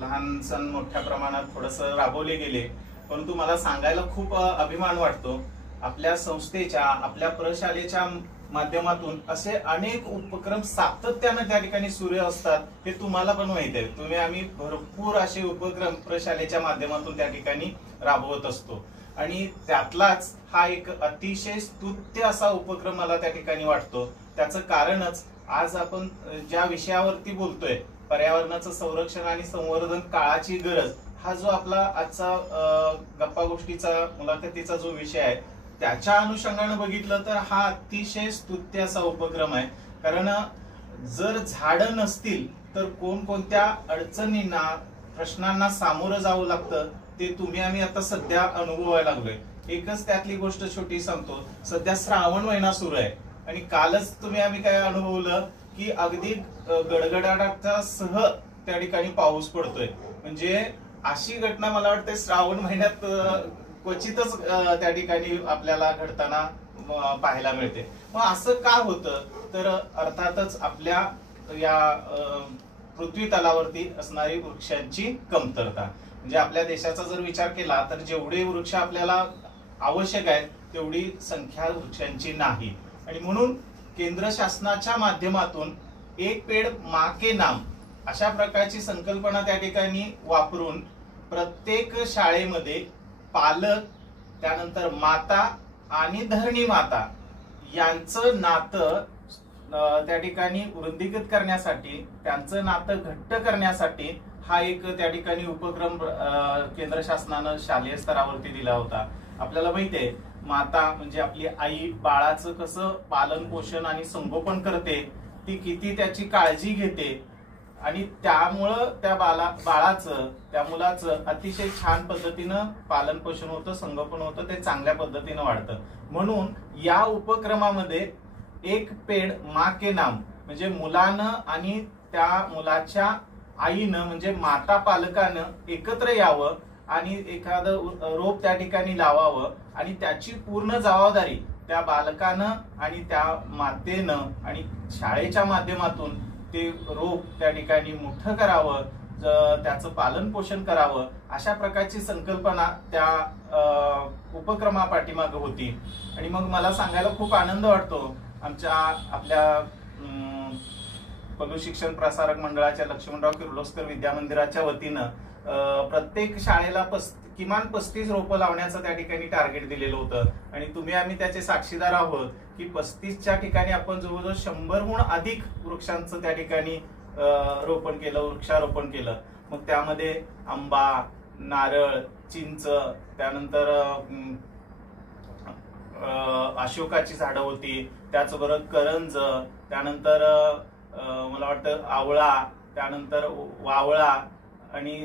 लहान सण मोठ्या प्रमाणात थोडंसं राबवले गेले. परंतु मला सांगायला खूप अभिमान वाटतो, आपल्या संस्थेच्या आपल्या प्रशालेच्या माध्यमातून असे अनेक उपक्रम सातत्यानं त्या ठिकाणी सुरू असतात. हे तुम्हाला पण माहित आहे. आम्ही भरपूर असे उपक्रम प्रशालेच्या माध्यमातून त्या ठिकाणी राबवत असतो. आणि त्यातलाच हा एक अतिशय स्तुत्य असा उपक्रम मला त्या ठिकाणी वाटतो. त्याचं कारणच आज आपण ज्या विषयावरती बोलतोय, पर्यावरणाचं संरक्षण आणि संवर्धन काळाची गरज, हा जो आपला आजचा गप्पा गोष्टीचा मुलाखतीचा जो विषय आहे त्याच्या अनुषंगाने बघितलं तर हा अतिशय स्तुत्य असा उपक्रम आहे. कारण जर झाडं नसतील तर कोणकोणत्या अडचणींना प्रश्नांना सामोरं जावं लागतं ते तुम्ही आम्ही आता सध्या अनुभवायला लागलोय. एकच त्यातली गोष्ट छोटी सांगतो. सध्या श्रावण महिना सुरू आहे आणि कालच तुम्ही आम्ही काय अनुभवलं की अगदी गडगडाटाचा सह त्या ठिकाणी पाऊस पडतोय. म्हणजे अशी घटना मला वाटते श्रावण महिन्यात क्वचितच त्या ठिकाणी आपल्याला घडताना पाहायला मिळते. मग असं का होतं तर अर्थातच आपल्या या पृथ्वी तलावरती असणारी वृक्षांची कमतरता. म्हणजे आपल्या देशाचा जर विचार केला तर जेवढे वृक्ष आपल्याला आवश्यक आहेत तेवढी संख्या वृक्षांची नाही. आणि म्हणून केंद्र शासनाच्या माध्यमातून एक पेड माँ के नाम अशा प्रकारची संकल्पना त्या ठिकाणी वापरून प्रत्येक शाळेमध्ये पालक, त्यानंतर माता आणि धरणी माता यांचं नातं त्या ठिकाणी वृद्धिंगत करण्यासाठी, त्यांचं नातं घट्ट करण्यासाठी हा एक त्या ठिकाणी उपक्रम केंद्र शासनानं शालेय स्तरावरती दिला होता. आपल्याला माहितीये माता म्हणजे आपली आई बाळाचं कसं पालन पोषण आणि संगोपन करते, ती किती त्याची काळजी घेते आणि त्यामुळं त्या बाळाचं त्या मुलाचं अतिशय छान पद्धतीनं पालन पोषण होतं, संगोपन होतं, ते चांगल्या पद्धतीनं वाढतं. म्हणून या उपक्रमामध्ये एक पेड माँ के नाम म्हणजे मुलानं आणि त्या मुलाच्या आईनं म्हणजे माता पालकानं एकत्र यावं आणि एखादं रोप त्या ठिकाणी लावावं आणि त्याची पूर्ण जबाबदारी त्या बालकानं आणि त्या मातेनं आणि शाळेच्या माध्यमातून ते रोप त्या ठिकाणी मोठं करावं, त्याचं पालन पोषण करावं, अशा प्रकारची संकल्पना त्या उपक्रमापाठीमागे होती. आणि मग मला सांगायला खूप आनंद वाटतो आपल्या पलू शिक्षण प्रसारक मंडळाच्या लक्ष्मणराव किर्लोस्कर विद्या मंदिराच्या वतीनं प्रत्येक शाळेला किमान 35 रोपं लावण्याचं त्या ठिकाणी टार्गेट दिलेलं होतं. आणि तुम्ही आम्ही त्याचे साक्षीदार आहोत की 35च्या ठिकाणी आपण जवळजवळ 100हून अधिक वृक्षांचं त्या ठिकाणी रोपण केलं, वृक्षारोपण केलं. मग त्यामध्ये आंबा, नारळ, चिंच, त्यानंतर अशोकाची झाडं होती, त्याचबरोबर करंज, त्यानंतर मला वाटतं आवळा, त्यानंतर वावळा आणि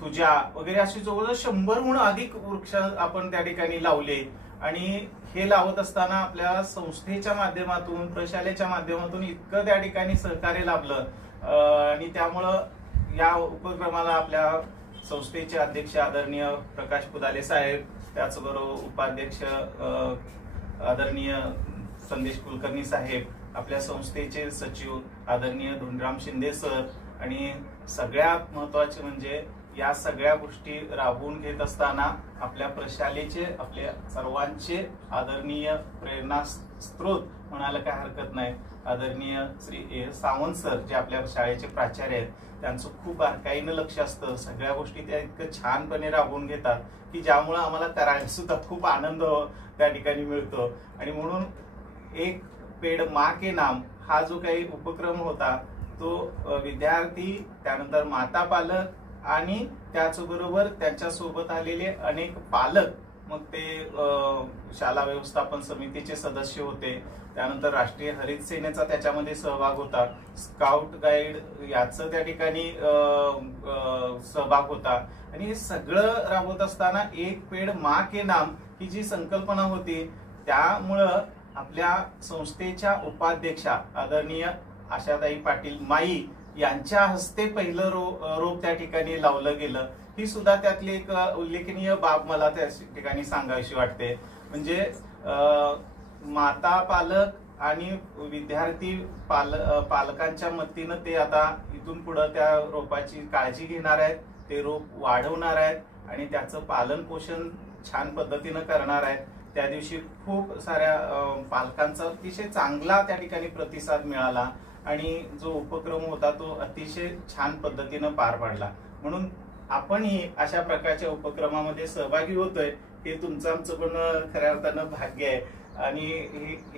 तुझ्या वगैरे अशी जवळजवळ 100हून अधिक वृक्ष आपण त्या ठिकाणी लावले. आणि हे लावत असताना आपल्या संस्थेच्या माध्यमातून, प्रशालेच्या माध्यमातून इतकं त्या ठिकाणी सहकार्य लाभलं. आणि त्यामुळं या उपक्रमाला आपल्या संस्थेचे अध्यक्ष आदरणीय प्रकाश पुदाले साहेब, त्याचबरोबर उपाध्यक्ष आदरणीय संदेश कुलकर्णी साहेब, आपल्या संस्थेचे सचिव आदरणीय धोंडराम शिंदे सर, आणि सगळ्यात महत्वाचे म्हणजे या सगळ्या गोष्टी राबवून घेत असताना आपल्या प्रशालेचे, आपल्या सर्वांचे आदरणीय प्रेरणा स्त्रोत म्हणायला काय हरकत नाही, आदरणीय श्री ए सावंत सर जे आपल्या शाळेचे प्राचार्य आहेत, त्यांचं खूप बारकाईनं लक्ष असतं. सगळ्या गोष्टी त्या इतकं छानपणे राबवून घेतात की ज्यामुळे आम्हाला करायला सुद्धा खूप आनंद त्या ठिकाणी मिळतो. आणि म्हणून एक पेड माँ के नाम हा जो काही उपक्रम होता तो विद्यार्थी, त्यानंतर माता पालक आणि त्याचबरोबर त्यांच्या सोबत आलेले अनेक पालक, मग ते शाळा व्यवस्थापन समितीचे सदस्य होते, त्यानंतर राष्ट्रीय हरित सेनेचा त्याच्यामध्ये सहभाग होता, स्काउट गाईड याचं त्या ठिकाणी सहभाग होता. आणि हे सगळं राबवत असताना एक पेड माँ के नाम ही जी संकल्पना होती त्यामुळं आपल्या संस्थेच्या उपाध्यक्षा आदरणीय आशाताई पाटील माई यांच्या हस्ते पहिलं रोप त्या ठिकाणी लावलं गेलं. ही सुद्धा त्यातली एक उल्लेखनीय बाब मला त्या ठिकाणी सांगावीशी वाटते. म्हणजे माता पालक आणि विद्यार्थी पालकांच्या मतीनं ते आता इथून पुढे त्या रोपाची काळजी घेणार आहेत, ते रोप वाढवणार आहेत आणि त्याचं पालन पोषण छान पद्धतीनं करणार आहेत. त्या दिवशी खूप साऱ्या पालकांचा अतिशय चांगला त्या ठिकाणी प्रतिसाद मिळाला आणि जो उपक्रम होता तो अतिशय छान पद्धतीनं पार पाडला. म्हणून आपणही अशा प्रकारच्या उपक्रमामध्ये सहभागी होतोय हे तुमचं आमचं पण खऱ्या अर्थानं भाग्य आहे. आणि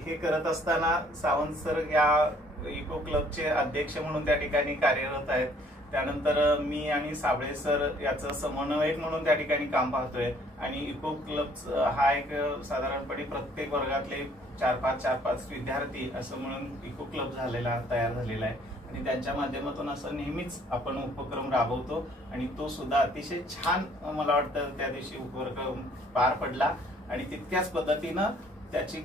हे करत असताना सावंत सर या इको क्लबचे अध्यक्ष म्हणून त्या ठिकाणी कार्यरत आहेत. त्यानंतर मी आणि साबळे सर याचं समन्वयक म्हणून त्या ठिकाणी काम पाहतोय. आणि इको क्लब हा एक साधारणपणे प्रत्येक वर्गातले 4-5 विद्यार्थी असं म्हणून इको क्लब तयार झालेला आहे. आणि त्यांच्या माध्यमातून असं नेहमीच आपण उपक्रम राबवतो आणि तो सुद्धा अतिशय छान मला वाटतं त्या दिवशी उपक्रम पार पडला. आणि तितक्याच पद्धतीनं त्याची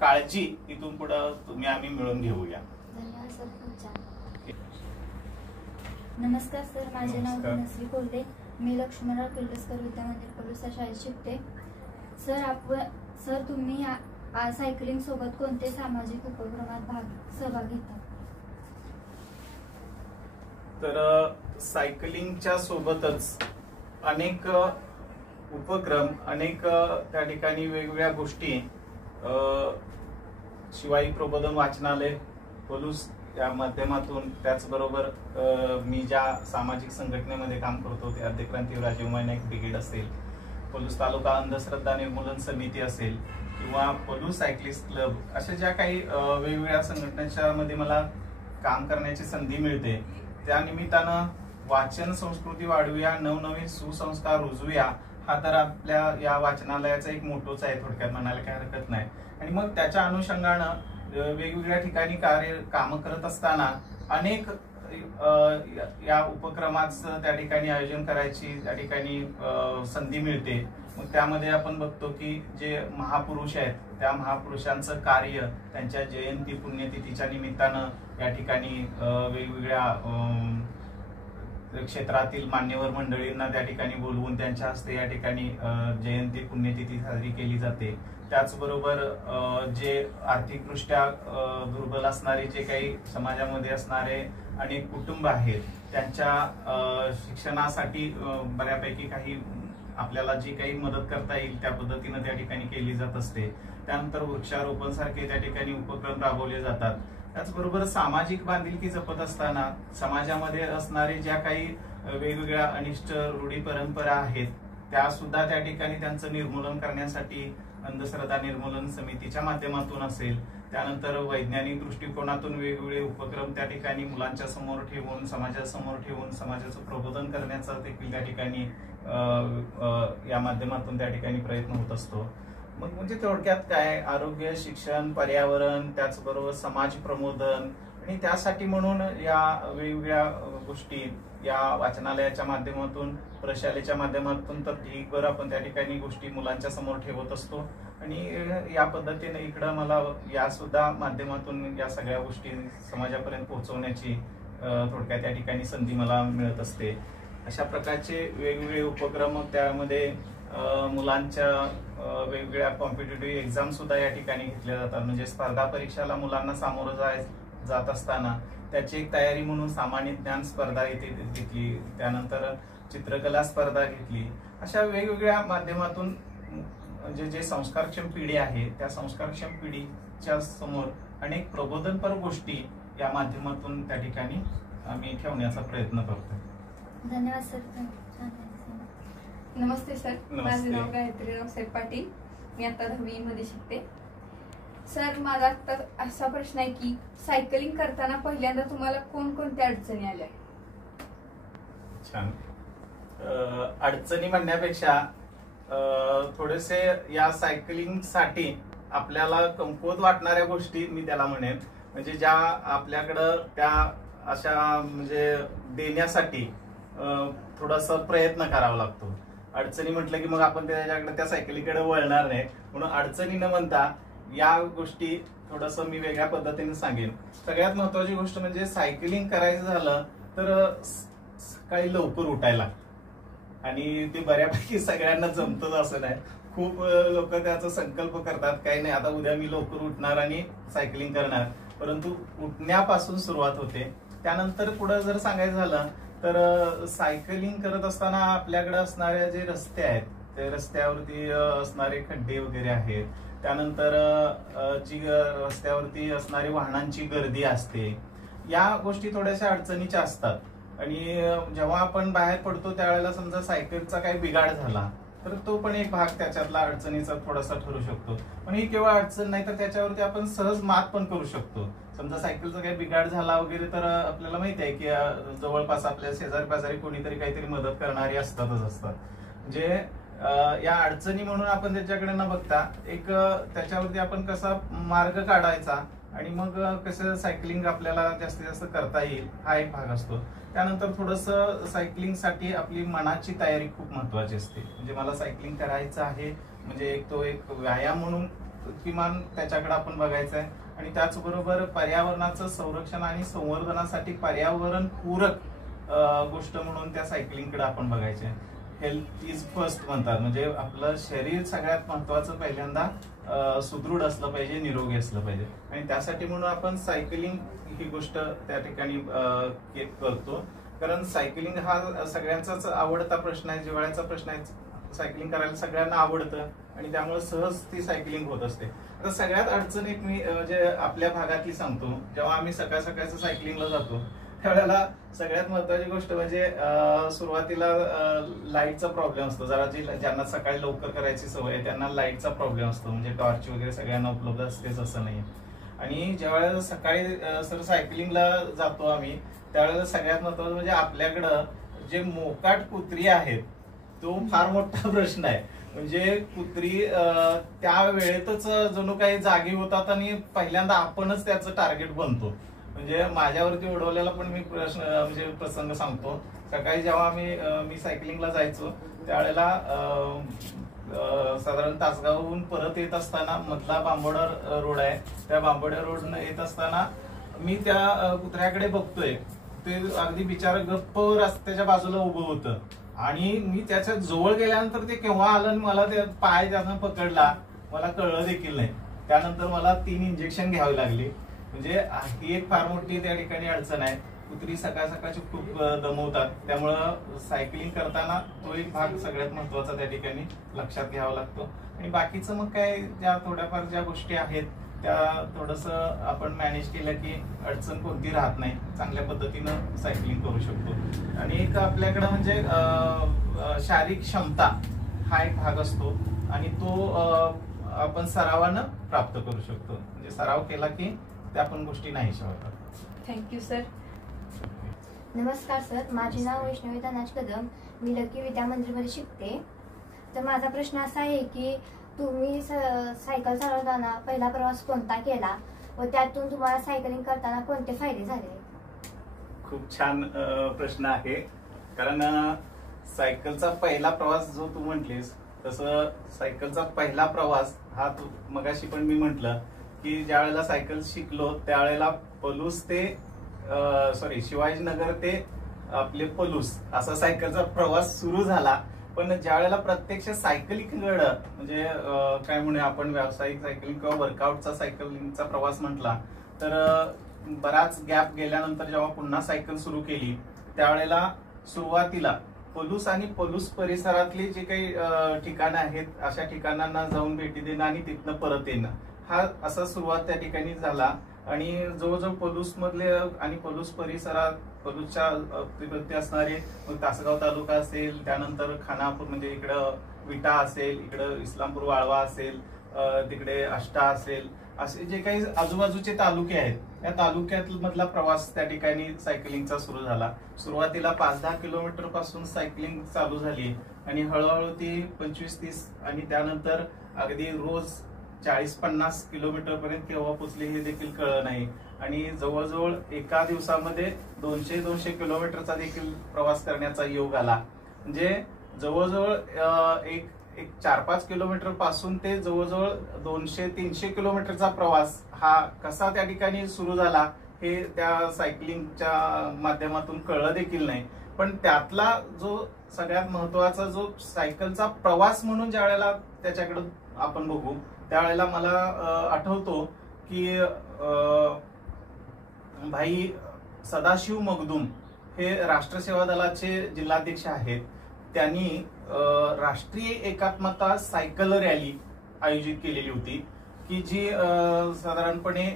काळजी इथून पुढे तुम्ही आम्ही मिळून घेऊया. धन्यवाद सर, खूप छान. नमस्कार सर, माझे नाव धनश्री कोल्हे, मी लक्ष्मणराव किर्लोस्कर विद्या मंदिर पलूस शाळेत शिकते. सर, सर, तुम्ही सायकलिंग सोबत कोणते सामाजिक उपक्रमात सहभाग घेता? तर सायकलिंगच्या सोबतच अनेक उपक्रम, अनेक त्या ठिकाणी वेगवेगळ्या गोष्टी, शिवाई प्रबोधन वाचनालय, पलूस या माध्यमातून, त्याचबरोबर मी ज्या सामाजिक संघटनेमध्ये काम करतो ते आद्यक्रांती राजीव नाईक ब्रिगेड असेल, पलूस तालुका अंधश्रद्धा निर्मूलन समिती असेल किंवा पलूस सायक्लिस्ट क्लब, अशा ज्या काही वेगवेगळ्या संघटनांच्या मध्ये मला काम करण्याची संधी मिळते, त्या निमित्तानं वाचन संस्कृती वाढवूया, नवनवीन सुसंस्कार रुजवूया, हा तर आपल्या या वाचनालयाचा एक मोटोच आहे, थोडक्यात म्हणायला काही हरकत नाही. आणि मग त्याच्या अनुषंगानं वेगवेगळ्या ठिकाणी काम करत असताना अनेक या उपक्रमाचं त्या ठिकाणी आयोजन करायची त्या ठिकाणी संधी मिळते. मग त्यामध्ये आपण बघतो की जे महापुरुष आहेत त्या महापुरुषांचं कार्य, त्यांच्या जयंती पुण्यतिथीच्या निमित्तानं या ठिकाणी वेगवेगळ्या क्षेत्रातील मान्यवर मंडळींना त्या ठिकाणी बोलवून त्यांच्या हस्ते या ठिकाणी जयंती पुण्यतिथी साजरी केली जाते. त्याचबरोबर जे आर्थिकदृष्ट्या दुर्बल असणारे, जे काही समाजामध्ये असणारे अनेक कुटुंब आहेत, त्यांच्या शिक्षणासाठी बऱ्यापैकी काही आपल्याला जी काही मदत करता येईल त्या पद्धतीने त्या ठिकाणी केली जात असते. त्यानंतर वृक्षारोपण सारखे त्या ठिकाणी उपक्रम राबवले जातात. त्याचबरोबर सामाजिक बांधिलकी जपत असताना समाजामध्ये असणारे ज्या काही वेगवेगळ्या अनिष्ट रूढी परंपरा आहेत त्या सुद्धा त्या ठिकाणी त्यांचं निर्मूलन करण्यासाठी अंधश्रद्धा निर्मूलन समितीच्या माध्यमातून असेल, त्यानंतर वैज्ञानिक दृष्टिकोनातून वेगवेगळे उपक्रम त्या ठिकाणी मुलांच्या समोर ठेवून, समाजासमोर ठेवून समाजाचं प्रबोधन करण्याचा देखील त्या ठिकाणी या माध्यमातून त्या ठिकाणी प्रयत्न होत असतो. मग म्हणजे थोडक्यात काय, आरोग्य, शिक्षण, पर्यावरण, त्याचबरोबर समाज प्रबोधन, आणि त्यासाठी म्हणून या वेगवेगळ्या गोष्टी या वाचनालयाच्या माध्यमातून, प्रशालेच्या माध्यमातून तर ठीकभर आपण त्या ठिकाणी गोष्टी मुलांच्या समोर ठेवत असतो. आणि या पद्धतीने इकडं मला या सुद्धा माध्यमातून या सगळ्या गोष्टी समाजापर्यंत पोहोचवण्याची थोडक्यात त्या ठिकाणी संधी मला मिळत असते. अशा प्रकारचे वेगवेगळे उपक्रम, त्यामध्ये मुलांच्या वेगवेगळ्या कॉम्पिटेटिव्ह एक्झाम सुद्धा या ठिकाणी घेतल्या जातात. म्हणजे स्पर्धा परीक्षाला मुलांना सामोरं जात असताना त्याची एक तयारी म्हणून सामान्य ज्ञान स्पर्धा इथे घेतली, त्यानंतर चित्रकला स्पर्धा घेतली. अशा वेगवेगळ्या माध्यमातून म्हणजे जे संस्कारक्षम पिढी आहे त्या संस्कारक्षम पिढीच्या समोर अनेक प्रबोधनपर गोष्टी या माध्यमातून त्या ठिकाणी आम्ही ठेवण्याचा प्रयत्न करतो. धन्यवाद सर. नमस्ते सर, माझे नाव गायत्री रावसाहेब पाटील, मी आता 10वी मध्ये शिकते. सर, माझा आता असा प्रश्न आहे की सायकलिंग करताना पहिल्यांदा तुम्हाला कोणकोणत्या अडचणी आल्या? छान. अडचणी म्हणण्यापेक्षा थोडेसे या सायकलिंग साठी आपल्याला कमकुवत वाटणाऱ्या गोष्टी मी त्याला म्हणेन. म्हणजे ज्या आपल्याकडं त्या अशा म्हणजे देण्यासाठी थोडासा प्रयत्न करावा लागतो. अडचणी म्हटलं की मग आपण त्याच्याकडे त्या सायकलीकडे वळणार नाही, म्हणून अडचणी न म्हणता या गोष्टी थोडस मी वेगळ्या पद्धतीने सांगेन. सगळ्यात महत्वाची गोष्ट म्हणजे सायकलिंग करायचं झालं तर सकाळी लवकर उठायला लागतं, आणि ते बऱ्यापैकी सगळ्यांना जमतच असं नाही. खूप लोक त्याचा संकल्प करतात, काही नाही आता उद्या मी लवकर उठणार आणि सायकलिंग करणार, परंतु उठण्यापासून सुरुवात होते. त्यानंतर पुढे जर सांगायचं झालं तर सायकलिंग करत असताना आपल्याकडे असणारे जे रस्ते आहेत ते रस्त्यावरती असणारे खड्डे वगैरे आहेत, त्यानंतर जी रस्त्यावरती असणारी वाहनांची गर्दी असते, या गोष्टी थोड्याशा अडचणीच्या असतात. आणि जेव्हा आपण बाहेर पडतो त्यावेळेला समजा सायकलचा काही बिघाड झाला तर तो पण एक भाग त्याच्यातला अडचणीचा थोडासा ठरू शकतो. पण ही केवळ अडचण नाही तर त्याच्यावरती आपण सहज मात पण करू शकतो. समजा सायकलचा काही बिघाड झाला वगैरे तर आपल्याला माहिती आहे की जवळपास आपल्या शेजारी पाजारी कोणीतरी काहीतरी मदत करणारी असतातच असतात. म्हणजे या अडचणी म्हणून आपण त्याच्याकडे न बघता एक त्याच्यावरती आपण कसा मार्ग काढायचा आणि मग कसं सायकलिंग आपल्याला जास्तीत जास्त करता येईल हा एक भाग असतो. त्यानंतर थोडंसं सायकलिंगसाठी आपली मनाची तयारी खूप महत्वाची असते. म्हणजे मला सायकलिंग करायचं आहे म्हणजे एक व्यायाम म्हणून किमान त्याच्याकडे आपण बघायचं आहे. आणि त्याचबरोबर पर्यावरणाचं संरक्षण आणि संवर्धनासाठी पर्यावरण पूरक गोष्ट म्हणून त्या सायकलिंगकडे आपण बघायचे. हेल्थ इज फर्स्ट म्हणतात, म्हणजे आपलं शरीर सगळ्यात महत्वाचं पहिल्यांदा सुदृढ असलं पाहिजे, निरोगी असलं पाहिजे. आणि त्यासाठी म्हणून आपण सायकलिंग ही गोष्ट त्या ठिकाणी करतो. कारण सायकलिंग हा सगळ्यांचाच आवडता प्रश्न आहे, जिव्हाळ्याचा प्रश्न आहे. सायकलिंग करायला सगळ्यांना आवडतं आणि त्यामुळे सहज ती सायकलिंग होत असते. आता सगळ्यात अडचण एक मी जे आपल्या भागातली सांगतो, जेव्हा आम्ही सकाळ सकाळचं सायकलिंगला जातो त्यावेळेला सगळ्यात महत्वाची गोष्ट म्हणजे सुरुवातीला लाईटचा प्रॉब्लेम असतो. जरा ज्यांना सकाळी लवकर करायची सवय आहे त्यांना लाईटचा प्रॉब्लेम असतो, म्हणजे टॉर्च वगैरे सगळ्यांना उपलब्ध असतेच असं नाही. आणि ज्यावेळेला सकाळी सर सायकलिंगला जातो आम्ही त्यावेळेला सगळ्यात महत्वाचं म्हणजे आपल्याकडं जे मोकाट कुत्री आहेत तो फार मोठा प्रश्न आहे. म्हणजे कुत्री त्या वेळेतच जणू काही जागी होतात आणि पहिल्यांदा आपणच त्याचं टार्गेट बनतो. म्हणजे माझ्यावरती उडवलेला पण मी म्हणजे प्रसंग सांगतो. सकाळी जेव्हा मी सायकलिंगला जायचो त्यावेळेला साधारण तासगावहून परत येत असताना मधला बांबोडा रोड आहे, त्या बांबोड्या रोडनं येत असताना मी त्या कुत्र्याकडे बघतोय. ते अगदी बिचारा गप्प रस्त्याच्या बाजूला उभं होतं आणि मी त्याच्या जवळ गेल्यानंतर ते केव्हा आलं आणि मला ते पाय त्यानं पकडला मला कळलं देखील नाही. त्यानंतर मला 3 इंजेक्शन घ्यावी लागली. म्हणजे ही एक फार मोठी त्या ठिकाणी अडचण आहे. कुत्री सकाळ सकाळची खूप दमवतात, त्यामुळं सायकलिंग करताना तो एक भाग सगळ्यात महत्वाचा त्या ठिकाणी लक्षात घ्यावा लागतो. आणि बाकीचं मग काय ज्या थोड्याफार ज्या गोष्टी आहेत त्या थोडंसं आपण मॅनेज केलं की अडचण कोणती राहत नाही, चांगल्या पद्धतीनं सायकलिंग करू शकतो. आणि एक आपल्याकडं म्हणजे शारीरिक क्षमता हा एक भाग असतो आणि तो आपण सरावानं प्राप्त करू शकतो. म्हणजे सराव केला की त्या पण गोष्टी नाही होतात. Thank you sir. नमस्कार सर, माझे नाव वैष्णवी तानाज कदम, मी लकी विद्या मंदिरमध्ये शिकते. तर माझा प्रश्न असा आहे की तुम्ही सायकल चालवताना पहिला प्रवास कोणता केला व त्यातून तुम्हाला सायकलिंग करताना कोणते फायदे झाले? खूप छान प्रश्न आहे. कारण सायकलचा पहिला प्रवास जो तू म्हटलीस तसं सायकलचा पहिला प्रवास हा तू मगाशी पण मी म्हटलं की ज्या वेळेला सायकल शिकलो त्यावेळेला पलूस ते शिवाजीनगर ते आपले पलूस असा सायकलचा प्रवास सुरू झाला. पण ज्या वेळेला प्रत्यक्ष सायकलिंगकडं म्हणजे काय म्हणूया आपण व्यावसायिक सायकलिंग किंवा वर्कआउटचा सायकलिंगचा प्रवास म्हटला तर बराच गॅप गेल्यानंतर जेव्हा पुन्हा सायकल सुरू केली त्यावेळेला सुरुवातीला पलूस आणि पलूस परिसरातली जे काही ठिकाणं आहेत अशा ठिकाणांना जाऊन भेटी देणं आणि तिथनं परत येणं हा असा सुरुवात त्या ठिकाणी झाला. आणि जवळजवळ पलूस मधले आणि पलूस परिसरात पलूसच्या अवतीभोवती असणारे तासगाव तालुका असेल, त्यानंतर खानापूर म्हणजे इकडं विटा असेल, इकडं इस्लामपूर वाळवा असेल, तिकडे आष्टा असेल, असे जे काही आजूबाजूचे तालुके आहेत या तालुक्यात मधला प्रवास त्या ठिकाणी सायकलिंगचा सुरू झाला. सुरुवातीला 5-10 किलोमीटर पासून सायकलिंग चालू झाली आणि हळूहळू ती 25-30 आणि त्यानंतर अगदी रोज 40-50 किलोमीटर पर्यंत केव्हा पोचली हे देखील कळलं नाही. आणि जवळजवळ एका दिवसामध्ये 200 किलोमीटरचा देखील प्रवास करण्याचा योग आला. म्हणजे जवळजवळ एक 4-5 किलोमीटर पासून ते जवळजवळ 200-300 किलोमीटरचा प्रवास हा कसा त्या ठिकाणी सुरू झाला हे त्या सायकलिंगच्या माध्यमातून कळलं देखील नाही. पण त्यातला जो सगळ्यात महत्वाचा जो सायकलचा प्रवास म्हणून ज्या वेळेला त्याच्याकडे आपण बघू त्यावेळेला मला आठवतो की भाई सदाशिव मगदूम हे राष्ट्र सेवा दलाचे जिल्हाध्यक्ष आहेत. त्यांनी राष्ट्रीय एकात्मता सायकल रॅली आयोजित केलेली होती की जी साधारणपणे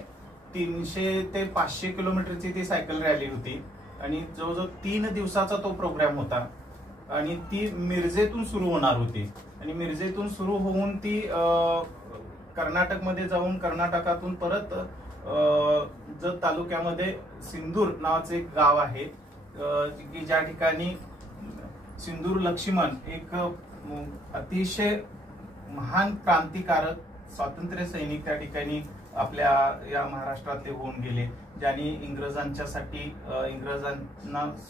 300 ते 500 किलोमीटरची ती सायकल रॅली होती आणि जवळजवळ 3 दिवसाचा तो प्रोग्राम होता आणि ती मिरजेतून सुरू होणार होती. आणि मिरजेतून सुरू होऊन ती कर्नाटकमध्ये जाऊन कर्नाटकातून परत जत तालुक्यामध्ये सिंदूर नावाचं एक गाव आहे की ज्या ठिकाणी सिंदूर लक्ष्मण एक अतिशय महान क्रांतिकारक स्वातंत्र्य सैनिक त्या ठिकाणी आपल्या या महाराष्ट्रातले होऊन गेले, ज्यांनी इंग्रजांना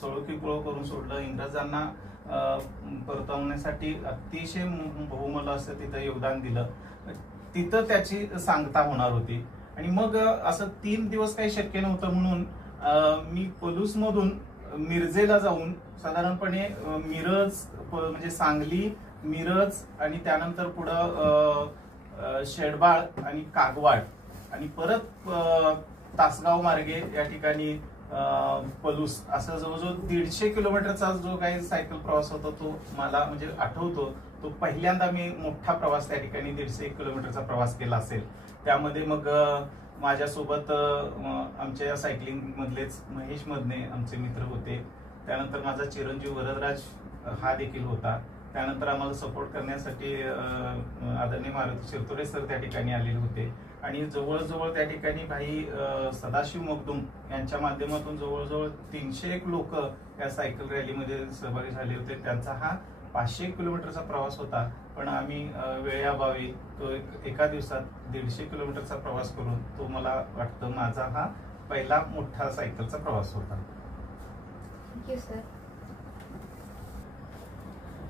सळोखीपुळो करून सोडलं, इंग्रजांना परतवण्यासाठी अतिशय बहुमोल असं तिथं योगदान दिलं. तिथं त्याची सांगता होणार होती. आणि मग असं 3 दिवस काही शक्य नव्हतं म्हणून मी पलूस मधून मिरजेला जाऊन साधारणपणे मिरज म्हणजे सांगली, मिरज आणि त्यानंतर पुढं शेडबाळ आणि कागवाड आणि परत तासगाव मार्गे या ठिकाणी पलूस असं जवळजवळ 150 किलोमीटरचा जो काही सायकल प्रवास होता तो मला म्हणजे आठवतो. तो पहिल्यांदा मी मोठा प्रवास त्या ठिकाणी 150 किलोमीटरचा प्रवास केला असेल. त्यामध्ये मग माझ्यासोबत आमच्या सायकलिंग मधलेच महेश मधने आमचे मित्र होते. त्यानंतर माझा चिरंजीव वरदराज हा देखील होता. त्यानंतर आम्हाला सपोर्ट करण्यासाठी आदरणीय मारुती शिरतोडे सर त्या ठिकाणी आलेले होते आणि जवळजवळ त्या ठिकाणी भाई सदाशिव मगदूम यांच्या माध्यमातून जवळजवळ 301 लोक या सायकल रॅलीमध्ये सहभागी झाले होते. त्यांचा हा 500 किलोमीटरचा प्रवास होता, पण आम्ही वेळेअभावी तो एका दिवसात 150 किलोमीटरचा प्रवास करून तो मला वाटतं माझा हा पहिला मोठा सायकलचा प्रवास होता. Thank you sir.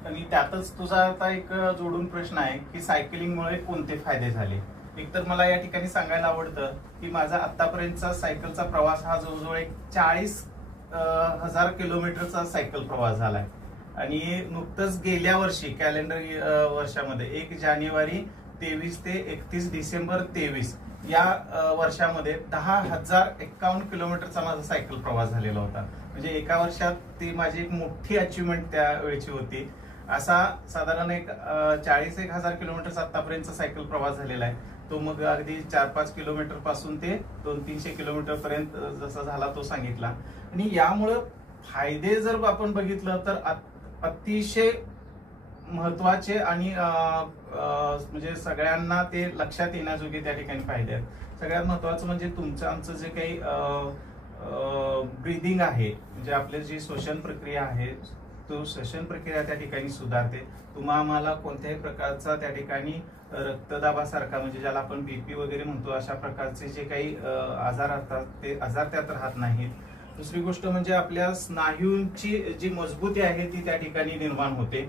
आणि त्यातच तुझा आता एक जोडून प्रश्न आहे की सायकलिंगमुळे कोणते फायदे झाले. एकतर मला या ठिकाणी सांगायला आवडतं की माझा आतापर्यंतचा सायकलचा प्रवास हा जवळजवळ 40,000 किलोमीटरचा सायकल प्रवास झालाय आणि नुकतंच गेल्या वर्षी कॅलेंडर वर्षामध्ये 1 जानेवारी 23 ते 31 डिसेंबर 23 या वर्षामध्ये 10,051 किलोमीटरचा माझा सायकल प्रवास झालेला होता. म्हणजे एका वर्षात ती माझी एक मोठी अचिव्हमेंट त्या वेळची होती. असा साधारण 40,000 किलोमीटरचा आतापर्यंतचा सायकल प्रवास झालेला आहे. तो मग अगदी 4-5 किलोमीटर पासून ते 200-300 किलोमीटर पर्यंत जसा झाला तो सांगितला. आणि यामुळं फायदे जर आपण बघितलं तर अतिशय महत्वाचे आणि म्हणजे सगळ्यांना ते लक्षात येण्याजोगे त्या ठिकाणी फायदे आहेत. सगळ्यात महत्वाचं म्हणजे तुमचं आमचं जे काही ब्रीदिंग आहे म्हणजे आपली जी श्वसन प्रक्रिया आहे तो श्वसन प्रक्रिया त्या ठिकाणी सुधारते. आम्हाला कोणत्याही प्रकारचा त्या ठिकाणी रक्तदाबासारखा म्हणजे ज्याला आपण बीपी वगैरे म्हणतो अशा प्रकारचे जे काही आजार असतात ते आजार त्यात राहत नाहीत. दुसरी गोष्ट म्हणजे आपल्या स्नायूंची जी मजबूती आहे ती त्या ठिकाणी निर्माण होते.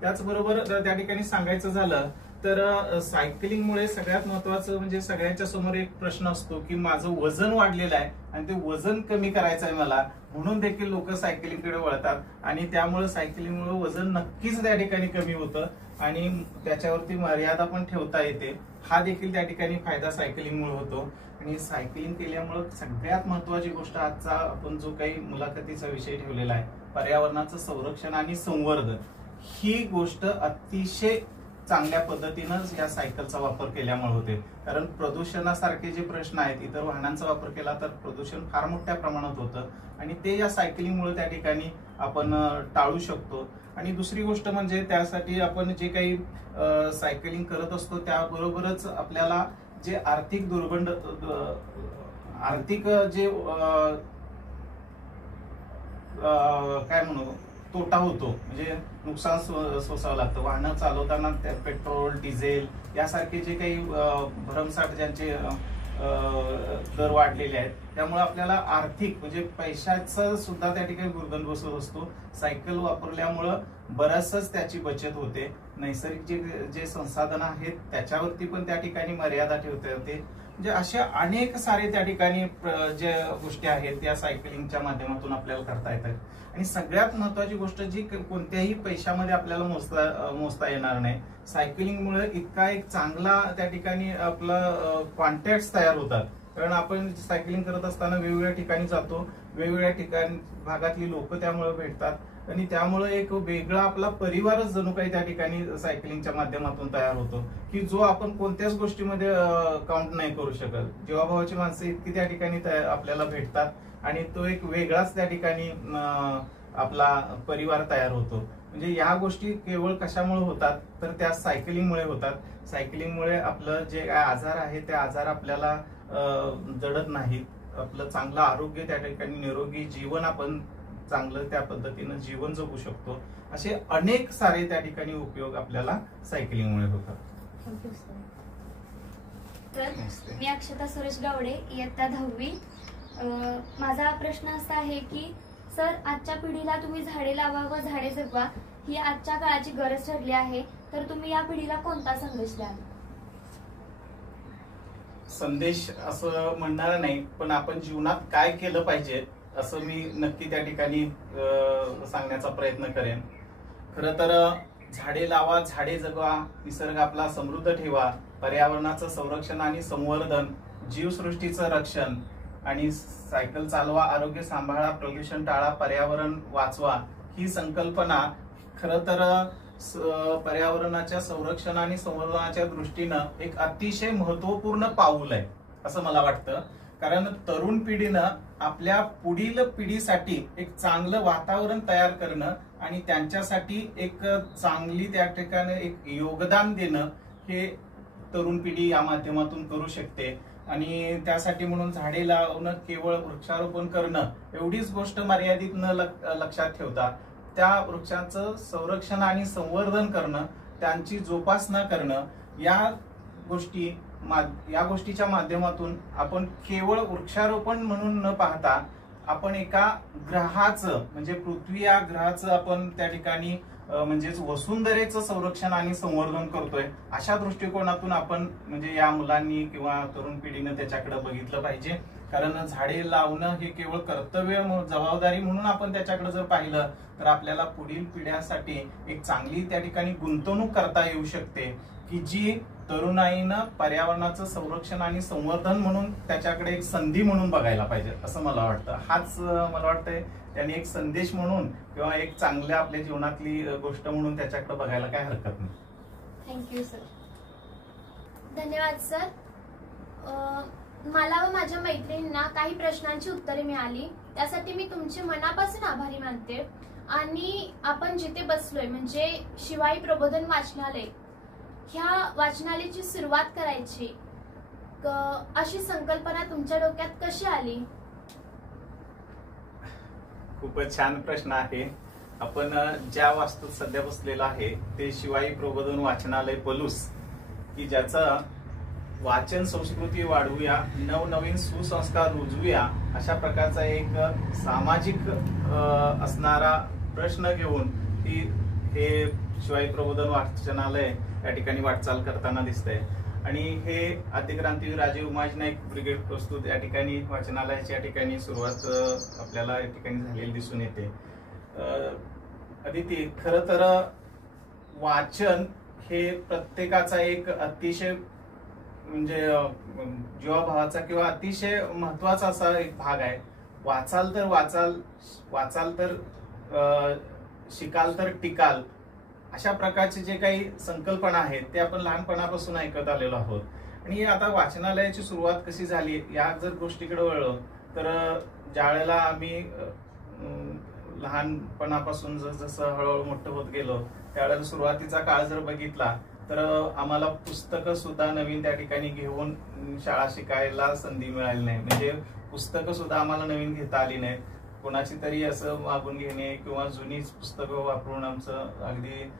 त्याचबरोबर त्या ठिकाणी सांगायचं झालं तर सायकलिंगमुळे सगळ्यात महत्वाचं म्हणजे सगळ्यांच्या समोर एक प्रश्न असतो की माझं वजन वाढलेलं आहे आणि ते वजन कमी करायचं आहे मला, म्हणून देखील लोक सायकलिंगकडे वळतात आणि त्यामुळे सायकलिंगमुळे वजन नक्कीच त्या ठिकाणी कमी होतं आणि त्याच्यावरती मर्यादा पण ठेवता येते. हा देखील त्या ठिकाणी फायदा सायकलिंगमुळे होतो. आणि सायकलिंग केल्यामुळे सगळ्यात महत्वाची गोष्ट आजचा आपण जो काही मुलाखतीचा विषय ठेवलेला आहे पर्यावरणाचं संरक्षण आणि संवर्धन, ही गोष्ट अतिशय चांगल्या पद्धतीनं या सायकलचा वापर केल्यामुळे होते. कारण प्रदूषणासारखे जे प्रश्न आहेत इतर वाहनांचा वापर केला तर प्रदूषण फार मोठ्या प्रमाणात होतं आणि ते या सायकलिंगमुळे त्या ठिकाणी आपण टाळू शकतो. आणि दुसरी गोष्ट म्हणजे त्यासाठी आपण जे काही सायकलिंग करत असतो त्याबरोबरच आपल्याला जे आर्थिक दुर्गंध आर्थिक जे काय म्हणू तोटा होतो म्हणजे नुकसान सोसावं लागतं. वाहनं चालवताना पेट्रोल डिझेल यासारखे जे काही भरमसाठ ज्यांचे दर वाढलेले आहेत त्यामुळे आपल्याला आर्थिक म्हणजे पैशाचा सुद्धा त्या ठिकाणी दुर्गंध बसत असतो. सायकल वापरल्यामुळं बराचसाच त्याची बचत होते. नैसर्गिक जे संसाधन आहेत त्याच्यावरती पण त्या ठिकाणी मर्यादा ठेवता येते. म्हणजे अशा अनेक सारे त्या ठिकाणी ज्या गोष्टी आहेत त्या सायकलिंगच्या माध्यमातून आपल्याला करता येतात. आणि सगळ्यात महत्वाची गोष्ट जी कोणत्याही पैशामध्ये आपल्याला मोजता येणार नाही, सायकलिंगमुळे इतका एक चांगला त्या ठिकाणी आपला कॉन्टॅक्ट तयार होतात. कारण आपण सायकलिंग करत असताना वेगवेगळ्या ठिकाणी जातो, वेगवेगळ्या ठिकाणी भागातली लोक त्यामुळे भेटतात आणि त्यामुळे एक वेगळा आपला परिवारच जणू काही त्या ठिकाणी सायकलिंगच्या माध्यमातून तयार होतो की जो आपण कोणत्याच गोष्टीमध्ये काउंट नाही करू शकत. जीवाभावाची माणसं इतकी त्या ठिकाणी आपल्याला भेटतात आणि तो एक वेगळाच त्या ठिकाणी आपला परिवार तयार होतो. म्हणजे या गोष्टी केवळ कशामुळे होतात तर त्या सायकलिंगमुळे होतात. सायकलिंगमुळे आपलं जे काय आजार आहे ते आजार आपल्याला जडत नाहीत. आपलं चांगलं आरोग्य त्या ठिकाणी निरोगी जीवन आपण चांगलं त्या पद्धतीनं जीवन जगू शकतो. असे अनेक सारे त्या ठिकाणी उपयोग आपल्याला सायकलिंगमुळे होतात. तर मी अक्षता सुरेश गावडे इयत्ता 10वी. माझा प्रश्न असा आहे की सर आजच्या पिढीला तुम्ही झाडे लावा व झाडे जगवा ही आजच्या काळाची गरज ठरली आहे, तर तुम्ही या पिढीला कोणता संदेश द्याल? संदेश असं म्हणणार नाही, पण आपण जीवनात काय केलं पाहिजे असं मी नक्की त्या ठिकाणी सांगण्याचा प्रयत्न करेन. खरं तर झाडे लावा, झाडे जगवा, निसर्ग आपला समृद्ध ठेवा, पर्यावरणाचं संरक्षण आणि संवर्धन, जीवसृष्टीचं रक्षण आणि सायकल चालवा, आरोग्य सांभाळा, प्रदूषण टाळा, पर्यावरण वाचवा ही संकल्पना खरं तर पर्यावरणाच्या संरक्षण आणि संवर्धनाच्या दृष्टीनं एक अतिशय महत्वपूर्ण पाऊल आहे असं मला वाटतं. कारण तरुण पिढीनं आपल्या पुढील पिढीसाठी एक चांगलं वातावरण तयार करणं आणि त्यांच्यासाठी एक चांगली त्या ठिकाणी एक योगदान देणं हे तरुण पिढी या माध्यमातून करू शकते. आणि त्यासाठी म्हणून झाडे लावणं केवळ वृक्षारोपण करणं एवढीच गोष्ट मर्यादित न लक्षात ठेवता त्या वृक्षांचं संरक्षण आणि संवर्धन करणं, त्यांची जोपासना करणं या गोष्टीच्या माध्यमातून आपण केवळ वृक्षारोपण म्हणून न पाहता आपण एका ग्रहाचं म्हणजे पृथ्वी या ग्रहाचं आपण त्या ठिकाणी म्हणजेच वसुंधरेचं संरक्षण आणि संवर्धन करतोय अशा दृष्टिकोनातून आपण म्हणजे या मुलांनी किंवा तरुण पिढीनं त्याच्याकडे बघितलं पाहिजे. कारण झाडे लावणं हे केवळ कर्तव्य जबाबदारी म्हणून आपण त्याच्याकडे जर पाहिलं तर आपल्याला पुढील पिढ्यांसाठी एक चांगली त्या ठिकाणी गुंतवणूक करता येऊ शकते की जी तरुणाईनं पर्यावरणाचं संरक्षण आणि संवर्धन म्हणून त्याच्याकडे एक संधी म्हणून बघायला पाहिजे असं मला वाटतं. हाच मला वाटतंय त्यांनी एक संदेश म्हणून किंवा एक चांगल्या आपल्या जीवनातली गोष्ट म्हणून त्याच्याकडे बघायला काय हरकत नाही. Thank you sir. धन्यवाद सर. मला व माझ्या मैत्रिणींना काही प्रश्नांची उत्तरे मिळाली त्यासाठी मी तुमचे मनापासून आभारी मानते. आणि आपण जिथे बसलोय म्हणजे शिवाई प्रबोधन वाचनालय ह्या वाचनालयाची सुरुवात करायची अशी संकल्पना तुमच्या डोक्यात कशी आली? खूपच छान प्रश्न आहे. आपण ज्या वास्तूत सध्या बसलेला आहे ते शिवाई प्रबोधन वाचनालय पलूस की ज्याचं वाचन संस्कृती वाढवूया, नवनवीन सुसंस्कार रुजवूया अशा प्रकारचा एक सामाजिक असणारा प्रश्न घेऊन हे शिवाई प्रबोधन वाचनालय या ठिकाणी वाटचाल करताना दिसतंय. आणि हे आदिक्रांतीवीर राजे उमाजी नाईक ब्रिगेड प्रस्तुत या ठिकाणी वाचनालयाच्या ठिकाणी सुरुवात आपल्याला या ठिकाणी झालेली दिसून येते. अदिती, खरं तर वाचन हे प्रत्येकाचा एक अतिशय म्हणजे जीवाभावाचा किंवा अतिशय महत्वाचा असा एक भाग आहे. वाचाल तर शिकाल तर टिकाल अशा प्रकारचे जे काही संकल्पना आहेत ते आपण लहानपणापासून ऐकत आलेलो आहोत. आणि आता वाचनालयाची सुरुवात कशी झाली या जर गोष्टीकडे वळलो तर ज्या वेळेला आम्ही लहानपणापासून जसं हळूहळू मोठं होत गेलो त्यावेळेला सुरुवातीचा काळ जर बघितला तर आम्हाला पुस्तकं सुद्धा नवीन त्या ठिकाणी घेऊन शाळा शिकायला संधी मिळाली नाही. म्हणजे पुस्तकं सुद्धा आम्हाला नवीन घेता आली नाहीत. कोणाची तरी असं मागून घेणे किंवा जुनीच पुस्तकं वापरून आमचं अगदी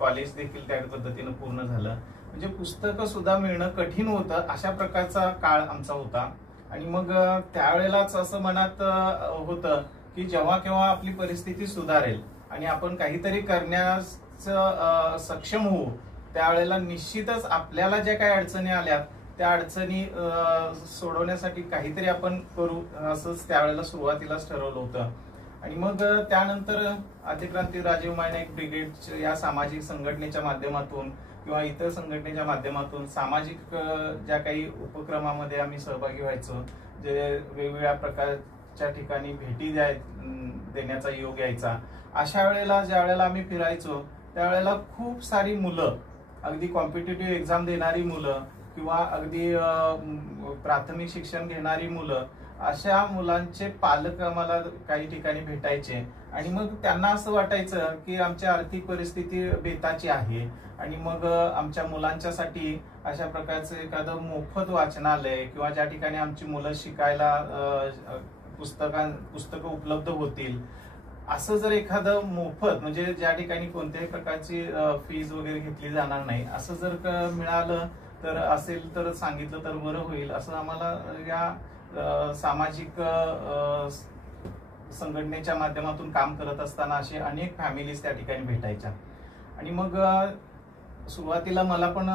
कॉलेज देखील त्या पद्धतीनं पूर्ण झालं. म्हणजे पुस्तकं सुद्धा मिळणं कठीण होतं अशा प्रकारचा काळ आमचा होता. आणि मग त्यावेळेलाच असं मनात होतं की जेव्हा केव्हा आपली परिस्थिती सुधारेल आणि आपण काहीतरी करण्यास सक्षम होऊ त्यावेळेला निश्चितच आपल्याला ज्या काही अडचणी आल्यात त्या अडचणी सोडवण्यासाठी काहीतरी आपण करू असंच त्यावेळेला सुरुवातीलाच ठरवलं होतं. आणि मग त्यानंतर आदिक्रांती राजे उमाजी नाईक ब्रिगेड या सामाजिक संघटनेच्या माध्यमातून किंवा इतर संघटनेच्या माध्यमातून सामाजिक ज्या काही उपक्रमामध्ये आम्ही सहभागी व्हायचो, जे वेगवेगळ्या प्रकारच्या ठिकाणी भेटी देण्याचा योग यायचा. अशा वेळेला ज्या वेळेला आम्ही फिरायचो त्यावेळेला खूप सारी मुलं, अगदी कॉम्पिटेटिव्ह एक्झाम देणारी मुलं किंवा अगदी प्राथमिक शिक्षण घेणारी मुलं, अशा मुलांचे पालक आम्हाला काही ठिकाणी भेटायचे. आणि मग त्यांना असं वाटायचं की आमची आर्थिक परिस्थिती बेताची आहे आणि मग आमच्या मुलांच्यासाठी अशा प्रकारचं एखादं मोफत वाचनालय किंवा ज्या ठिकाणी आमची मुलं शिकायला पुस्तकं उपलब्ध होतील असं जर एखादं मोफत म्हणजे ज्या ठिकाणी कोणत्याही प्रकारची फीज वगैरे घेतली जाणार नाही असं जर मिळालं तर असेल तर सांगितलं तर बरं होईल असं आम्हाला या सामाजिक संघटनेच्या माध्यमातून काम करत असताना असे अनेक फॅमिलीज त्या ठिकाणी भेटायच्या. आणि मग सुरुवातीला मला पण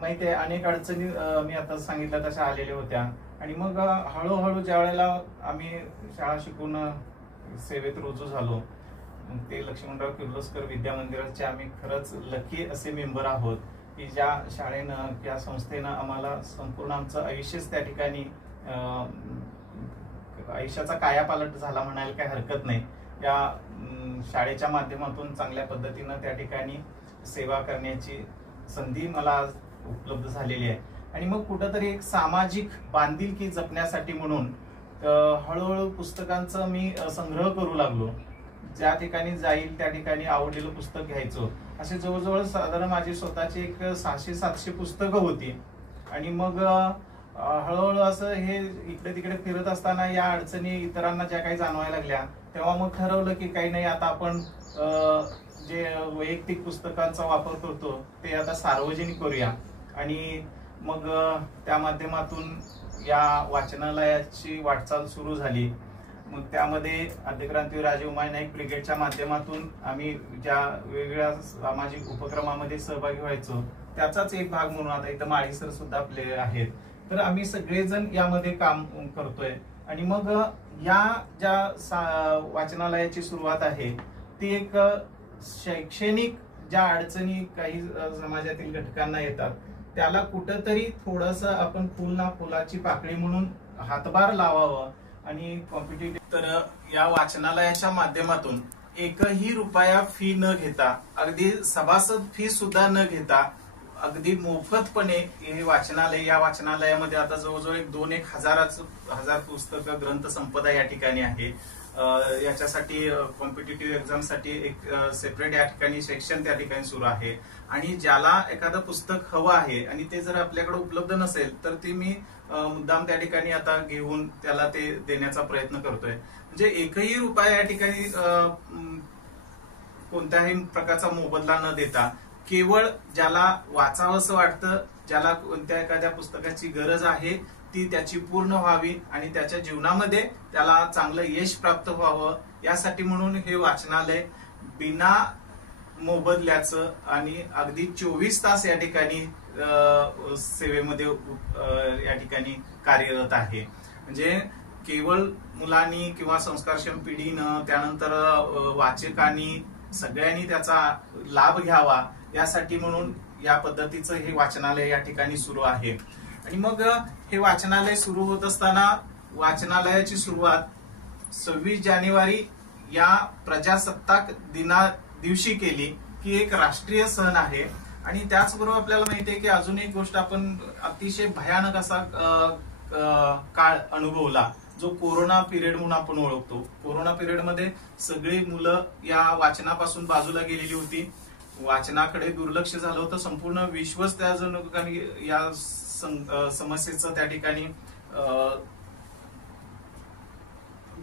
माहिती आहे अनेक अडचणी मी आता सांगितलं तशा आलेल्या होत्या. आणि मग हळूहळू ज्या वेळेला आम्ही शाळा शिकून सेवेत रुजू झालो, ते लक्ष्मणराव किर्लोस्कर विद्या मंदिराचे आम्ही खरंच लकी असे मेंबर आहोत की ज्या शाळेनं, त्या संस्थेनं आम्हाला संपूर्ण आमचं आयुष्यच त्या ठिकाणी आयुष्याचा कायापालट झाला म्हणायला काही हरकत नाही. या शाळेच्या माध्यमातून चांगल्या पद्धतीनं त्या ठिकाणी सेवा करण्याची संधी मला उपलब्ध झालेली आहे. आणि मग कुठंतरी एक सामाजिक बांधिलकी जपण्यासाठी म्हणून हळूहळू पुस्तकांचा मी संग्रह करू लागलो. ज्या ठिकाणी जाईल त्या ठिकाणी आवडलेलं पुस्तक घ्यायचो. असे जवळजवळ साधारण माझी स्वतःची एक 600-700 पुस्तकं होती. आणि मग हळूहळू असं हे इकडे तिकडे फिरत असताना या अडचणी इतरांना ज्या काही जाणवायला लागल्या, तेव्हा मग ठरवलं की काही नाही, आता आपण जे वैयक्तिक पुस्तकांचा वापर करतो ते आता सार्वजनिक करूया. आणि मग त्या माध्यमातून या वाचनालयाची वाटचाल सुरू झाली. मग त्यामध्ये आद्यक्रांतीवीर राजे उमाजी नाईक ब्रिगेडच्या माध्यमातून आम्ही ज्या वेगवेगळ्या सामाजिक उपक्रमामध्ये सहभागी व्हायचो, त्याचाच एक भाग म्हणून आता इथं माळी सर सुद्धा आपले आहेत. तर आम्ही सगळेजण यामध्ये काम करतोय. आणि मग या ज्या वाचनालयाची सुरुवात आहे ती एक शैक्षणिक ज्या अडचणी काही समाजातील घटकांना येतात त्याला कुठंतरी थोडस आपण फुल ना फुलाची पाकळी म्हणून हातभार लावावं. आणि कॉम्पिटिटिव्ह तर या वाचनालयाच्या माध्यमातून एकही रुपया फी न घेता, अगदी सभासद फी सुद्धा न घेता, अगदी मोफतपणे हे वाचनालय, या वाचनालयामध्ये आता जवळजवळ 2-1 हजार पुस्तकं ग्रंथ संपदा या ठिकाणी आहे. याच्यासाठी कॉम्पिटिटिव्ह एक्झामसाठी एक सेपरेट या ठिकाणी सेक्शन त्या ठिकाणी सुरू आहे. आणि ज्याला एखादं पुस्तक हवं आहे आणि ते जर आपल्याकडे उपलब्ध नसेल तर ते मी मुद्दाम त्या ठिकाणी आता घेऊन त्याला ते देण्याचा प्रयत्न करतोय. म्हणजे एकही रुपया या ठिकाणी कोणत्याही प्रकारचा मोबदला न देता केवळ ज्याला वाचावंसं वाटतं, ज्याला कोणत्या एखाद्या पुस्तकाची गरज आहे ती त्याची पूर्ण व्हावी आणि त्याच्या जीवनामध्ये त्याला चांगलं यश प्राप्त व्हावं, यासाठी म्हणून हे वाचनालय बिना मोबदल्याचं आणि अगदी 24 तास या ठिकाणी सेवेमध्ये या ठिकाणी कार्यरत आहे. म्हणजे केवळ मुलांनी किंवा संस्कारक्षम पिढीनं, त्यानंतर वाचकांनी सगळ्यांनी त्याचा लाभ घ्यावा यासाठी म्हणून या पद्धतीचं हे वाचनालय या ठिकाणी सुरू आहे. आणि मग हे वाचनालय सुरू होत असताना वाचनालयाची सुरुवात 26 जानेवारी या प्रजासत्ताक दिना दिवशी केली, की एक राष्ट्रीय सण आहे. आणि त्याचबरोबर आपल्याला माहिती आहे की अजून एक गोष्ट आपण अतिशय भयानक असा काळ अनुभवला, जो कोरोना पिरियड म्हणून आपण ओळखतो. कोरोना पिरियडमध्ये सगळी मुलं या वाचनापासून बाजूला गेलेली होती, वाचनाकडे दुर्लक्ष झालं होतं. संपूर्ण विश्वच त्या जणू या समस्येचं त्या ठिकाणी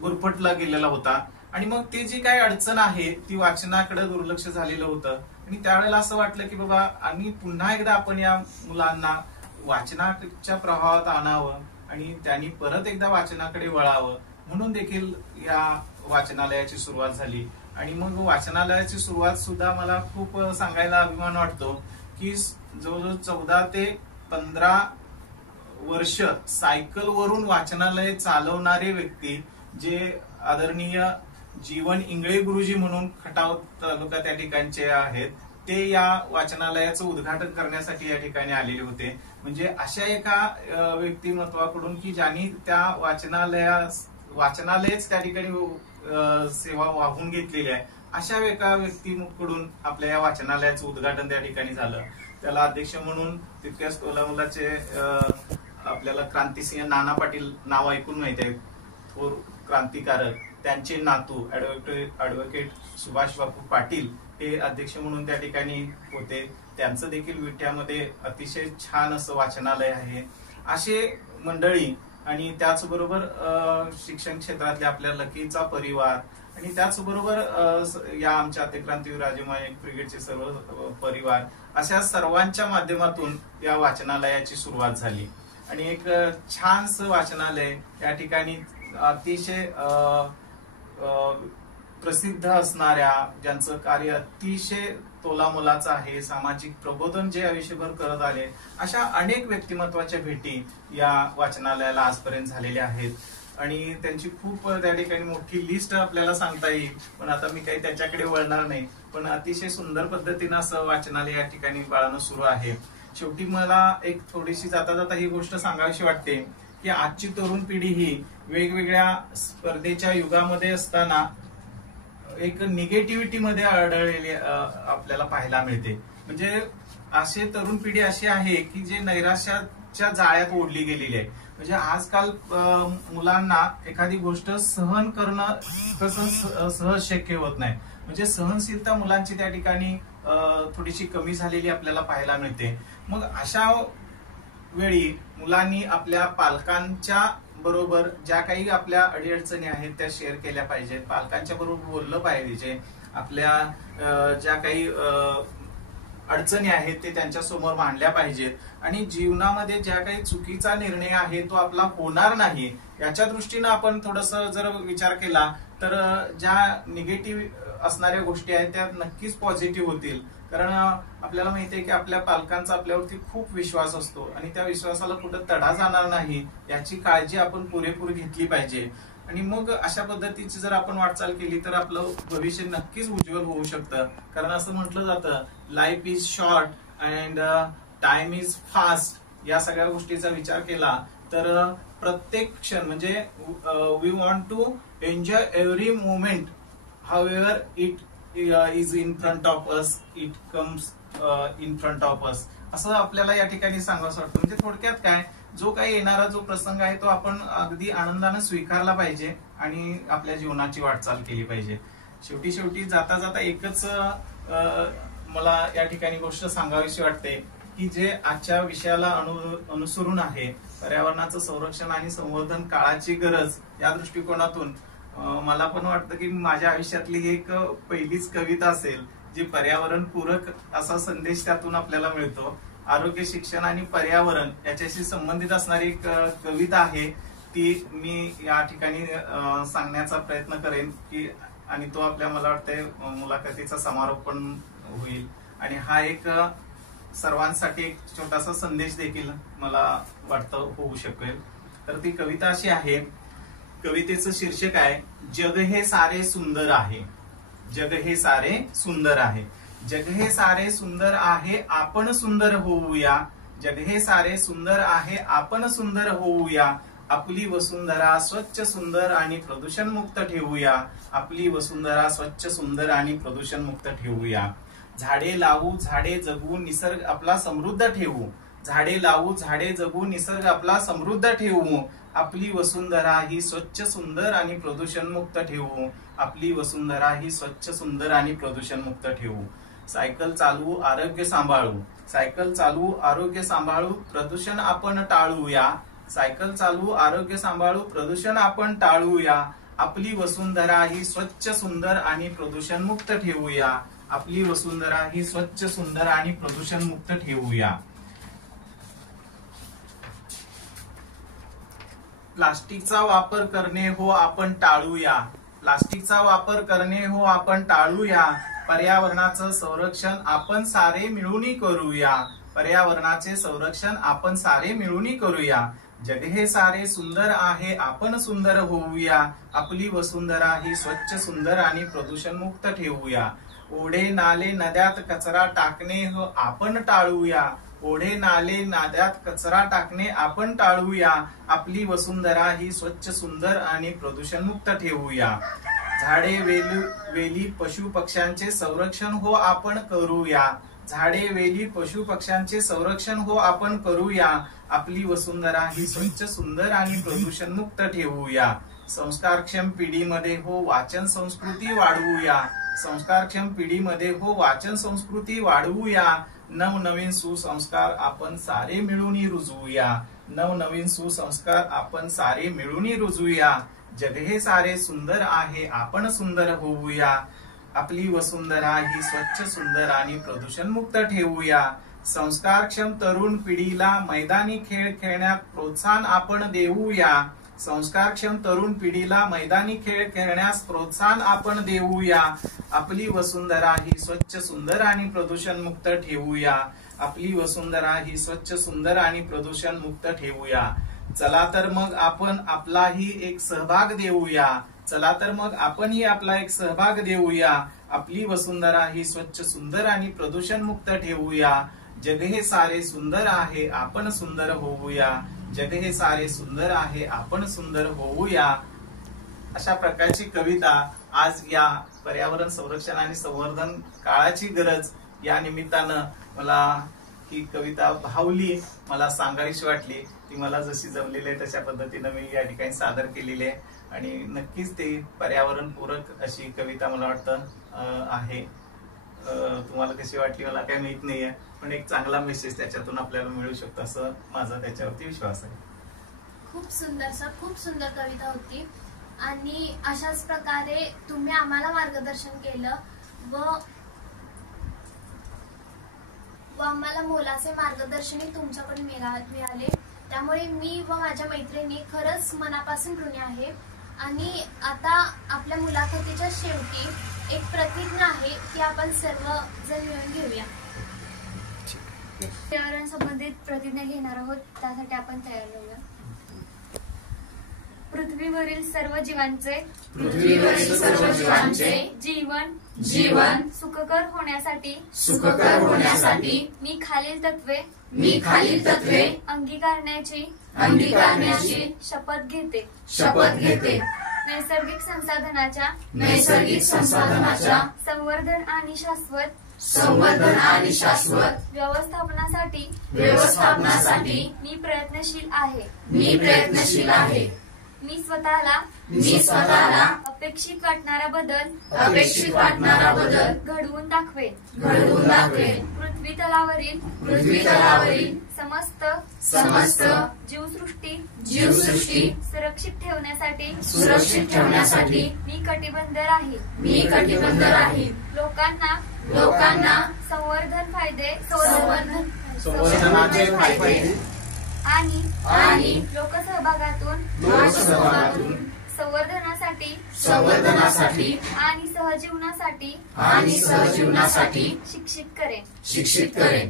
गुरफटला गेलेला होता. आणि मग ती जी काही अडचण आहे ती वाचनाकडे दुर्लक्ष झालेलं होतं. आणि त्यावेळेला असं वाटलं की बाबा आणि पुन्हा एकदा आपण या मुलांना वाचनाच्या प्रभावात आणावं आणि त्यांनी परत एकदा वाचनाकडे वळावं, म्हणून देखील या वाचनालयाची सुरुवात झाली. आणि मग वाचनालयाची सुरुवात सुद्धा मला खूप सांगायला अभिमान वाटतो की जवळजवळ 14 ते 15 वर्ष सायकलवरून वाचनालय चालवणारे व्यक्ती, जे आदरणीय जीवन इंगळे गुरुजी म्हणून खटाव तालुका त्या ठिकाणचे आहेत, ते या वाचनालयाचं उद्घाटन करण्यासाठी या ठिकाणी आलेले होते. म्हणजे अशा एका व्यक्तिमत्वाकडून की ज्यांनी त्या वाचनालयच त्या ठिकाणी सेवा वाहून घेतलेली आहे, अशा एका व्यक्तीकडून आपल्या या वाचनालयाचं उद्घाटन त्या ठिकाणी झालं. त्याला अध्यक्ष म्हणून तितक्याच टोलामुलाचे आपल्याला क्रांतिसिंह नाना पाटील नाव ऐकून माहित आहे, थोर क्रांतिकारक, त्यांचे नातू ऍडव्होकेट सुभाष बापू पाटील हे अध्यक्ष म्हणून त्या ठिकाणी होते. त्यांचं देखील विट्यामध्ये अतिशय छान असं वाचनालय आहे. असे मंडळी आणि त्याचबरोबर शिक्षण क्षेत्रातल्या आपल्या लकीचा परिवार आणि त्याचबरोबर या आमच्या आद्यक्रांतीवीर राजे उमाजी नाईक ब्रिगेडचे सर्व परिवार, अशा सर्वांच्या माध्यमातून या वाचनालयाची सुरुवात झाली. आणि एक छानसं वाचनालय या ठिकाणी अतिशय प्रसिद्ध असणाऱ्या, ज्यांचं कार्य अतिशय तोलामोलाचं आहे, सामाजिक प्रबोधन जे आयुष्यभर करत आले, अशा अनेक व्यक्तिमत्वाच्या भेटी या वाचनालयाला आजपर्यंत झालेल्या आहेत. आणि त्यांची खूप त्या ठिकाणी मोठी लिस्ट आपल्याला सांगता येईल, पण आता मी काही त्याच्याकडे वळणार नाही. पण अतिशय सुंदर पद्धतीनं असं वाचनालय या ठिकाणी बाळानं सुरू आहे. शेवटी मला एक थोडीशी जाता जाता ही गोष्ट सांगावीशी वाटते की आजची तरुण पिढी ही वेगवेगळ्या स्पर्धेच्या युगामध्ये असताना एक निगेटिव्हिटी मध्ये आढळलेली आपल्याला पाहायला मिळते. म्हणजे असे तरुण पिढी अशी आहे की जे नैराश्याच्या जाळ्यात ओढली गेलेली आहे. म्हणजे आजकाल मुलांना एखादी गोष्ट सहन करणं तसं सहज शक्य होत नाही. म्हणजे सहनशीलता मुलांची त्या ठिकाणी थोडीशी कमी झालेली आपल्याला पाहायला मिळते. मग अशा वेळी मुलांनी आपल्या पालकांच्या बरोबर ज्या काही आपल्या अडीअडचणी आहेत त्या शेअर केल्या पाहिजेत. पालकांच्या बरोबर बोललं पाहिजे. आपल्या ज्या काही अडचणी आहेत ते त्यांच्या समोर मांडल्या पाहिजेत. आणि जीवनामध्ये ज्या काही चुकीचा निर्णय आहे तो आपला होणार नाही याच्या दृष्टीनं आपण थोडंसं जर विचार केला तर ज्या निगेटिव्ह असणाऱ्या गोष्टी आहेत त्या नक्कीच पॉझिटिव्ह होतील. कारण आपल्याला माहितीये की आपल्या पालकांचा आपल्यावरती खूप विश्वास असतो आणि त्या विश्वासाला कुठं तडा जाणार नाही याची काळजी आपण पुरेपूर घेतली पाहिजे. आणि मग अशा पद्धतीची जर आपण वाटचाल केली तर आपलं भविष्य नक्कीच उज्ज्वल होऊ शकतं. कारण असं म्हटलं जातं life is short and time is fast. या सगळ्या गोष्टीचा विचार केला तर प्रत्येक क्षण म्हणजे we want to enjoy every moment however it is in front of us, it comes in front of us, असं आपल्याला या ठिकाणी सांगावं वाटतं. म्हणजे थोडक्यात काय, जो काही येणारा जो प्रसंग आहे तो आपण अगदी आनंदाने स्वीकारला पाहिजे आणि आपल्या जीवनाची वाटचाल केली पाहिजे. शेवटी जाता जाता एकच मला या ठिकाणी गोष्ट सांगावीशी वाटते की जे आजच्या विषयाला अनुसरून आहे, पर्यावरणाचं संरक्षण आणि संवर्धन काळाची गरज, या दृष्टिकोनातून मला पण वाटतं की माझ्या आयुष्यातली एक पहिलीच कविता असेल जी पर्यावरण पूरक असा संदेश त्यातून आपल्याला मिळतो. आरोग्य, शिक्षण आणि पर्यावरण याच्याशी संबंधित असणारी एक कविता आहे, ती मी या ठिकाणी सांगण्याचा प्रयत्न करेन की आणि तो आपल्या मला वाटतंय मुलाखतीचा समारोप पण होईल. आणि हा एक सर्वांसाठी एक छोटासा संदेश देखील मला वाटतं होऊ शकेल. तर ती कविता अशी आहे. कवितेचं शीर्षक आहे जग हे सारे सुंदर आहे. जग हे सारे सुंदर आहे. जग हे सारे सुंदर आहे, आपण सुंदर होऊया. जग हे सारे सुंदर आहे, आपण सुंदर होऊया. आपली वसुंधरा स्वच्छ, सुंदर आणि प्रदूषण मुक्त ठेवूया. आपली वसुंधरा स्वच्छ, सुंदर आणि प्रदूषण मुक्त ठेवूया. झाडे लावू, झाडे जगू, निसर्ग आपला समृद्ध ठेवू. झाडे लावू, झाडे जगू, निसर्ग आपला समृद्ध ठेवू. आपली वसुंधरा ही स्वच्छ, सुंदर आणि प्रदूषण मुक्त ठेवू. आपली वसुंधरा ही स्वच्छ, सुंदर आणि प्रदूषण मुक्त ठेवू. सायकल चालवू, आरोग्य सांभाळू. सायकल चालवू, आरोग्य सांभाळू, प्रदूषण आपण टाळूया. सायकल चालवू, आरोग्य सांभाळू, प्रदूषण आपण टाळूया. आपली वसुंधरा ही स्वच्छ, सुंदर आणि प्रदूषण मुक्त ठेवूया. आपली वसुंधरा ही स्वच्छ, सुंदर आणि प्रदूषण मुक्त ठेवूया. प्लास्टिकचा वापर करणे हो आपण टाळूया. प्लास्टिकचा वापर करणे हो आपण टाळूया. पर्यावरणाचं संरक्षण आपण सारे मिळून करूया. पर्यावरणाचे संरक्षण आपण सारे मिळून करूया. जग हे सारे सुंदर आहे, आपण सुंदर होऊया. आपली वसुंधरा ही स्वच्छ, सुंदर आणि प्रदूषण मुक्त ठेवूया. ओढे, नाले, नद्यात कचरा टाकणे हो आपण टाळूया. ओढे, नाले, नद्यात कचरा टाकणे आपण टाळूया. आपली वसुंधरा ही स्वच्छ, सुंदर आणि प्रदूषण मुक्त ठेवूया. झाडे, वेली, पशु पक्ष्यांचे संरक्षण हो आपण करूया. झाडे, वेली, पशु पक्ष्यांचे संरक्षण हो आपण करूया. आपली वसुंधरा ही स्वच्छ, सुंदर आणि प्रदूषण मुक्त ठेवूया. संस्कारक्षम पिढीमध्ये हो वाचन संस्कृती वाढवूया. संस्कारक्षम पिढीमध्ये हो वाचन संस्कृती वाढवूया. नवनवीन सुसंस्कार आपण सारे मिळून रुजवूया. नवनवीन सुसंस्कार आपण सारे मिळून रुजवूया. जग हे सारे सुंदर आहे, आपण सुंदर होऊया. आपली वसुंधरा ही स्वच्छ, सुंदर आणि प्रदूषण मुक्त ठेवूया. संस्कारक्षम तरुण पिढीला मैदानी खेळ खेळण्यात प्रोत्साहन आपण देऊया. संस्कारक्षम तरुण पिढीला मैदानी खेळ खेळण्यास प्रोत्साहन आपण देऊया. आपली वसुंधरा ही स्वच्छ सुंदर आणि प्रदूषण मुक्त ठेवूया. आपली वसुंधरा ही स्वच्छ सुंदर आणि प्रदूषण मुक्त ठेवूया. चला तर मग आपण आपलाही एक सहभाग देऊया. चला तर मग आपणही आपला एक सहभाग देऊया. आपली वसुंधरा ही स्वच्छ सुंदर आणि प्रदूषण मुक्त ठेवूया. जग हे सारे सुंदर आहे, आपण सुंदर होऊया. जग हे सारे सुंदर आहे, आपण सुंदर होऊया. अशा प्रकारची कविता आज या पर्यावरण संरक्षण आणि संवर्धन काळाची गरज या निमित्तानं मला ही कविता भावली, मला सांगावीशी वाटली. ती मला जशी जमलेली आहे तशा पद्धतीनं मी या ठिकाणी सादर केलेली आहे आणि नक्कीच ते पर्यावरण पूरक अशी कविता मला वाटतं आहे. तुम्हाला कशी वाटली मला काही माहित नाहीये, पण एक चांगला मेसेज त्याच्यातून आपल्याला मिळू शकतो असं माझा त्याच्यावरती विश्वास आहे. खूप सुंदर सर, खूप सुंदर कविता होती आणि अशाच प्रकारे तुम्ही आम्हाला मार्गदर्शन केलं व आम्हाला मोलाचे मार्गदर्शनही तुमच्याकडे मिळाले. त्यामुळे मी व माझ्या मैत्रिणी खरंच मनापासून ऋणी आहे. आणि आता आपल्या मुलाखतीच्या शेवटी एक प्रतिज्ञा आहे की आपण सर्वजण मिळून घेऊया. पर्यावरण संबंधित प्रतिज्ञा घेणार आहोत, त्यासाठी आपण तयार राहूया. पृथ्वीवरील सर्व जीवांचे जीवन सुखकर होण्यासाठी मी खालील तत्वे अंगीकारण्याची शपथ घेते. नैसर्गिक संसाधनाच्या संवर्धन आणि शाश्वत व्यवस्थापनासाठी मी प्रयत्नशील आहे. मी स्वतःला अपेक्षित वाटणारा बदल घडवून दाखवेन. पृथ्वी तलावरील समस्त जीवसृष्टी सुरक्षित ठेवण्यासाठी मी कटिबद्ध राहील. लोकांना संवर्धनाचे फायदे आणि लोकसहभागातून संवर्धनासाठी आणि सहजीवनासाठी शिक्षित करेन.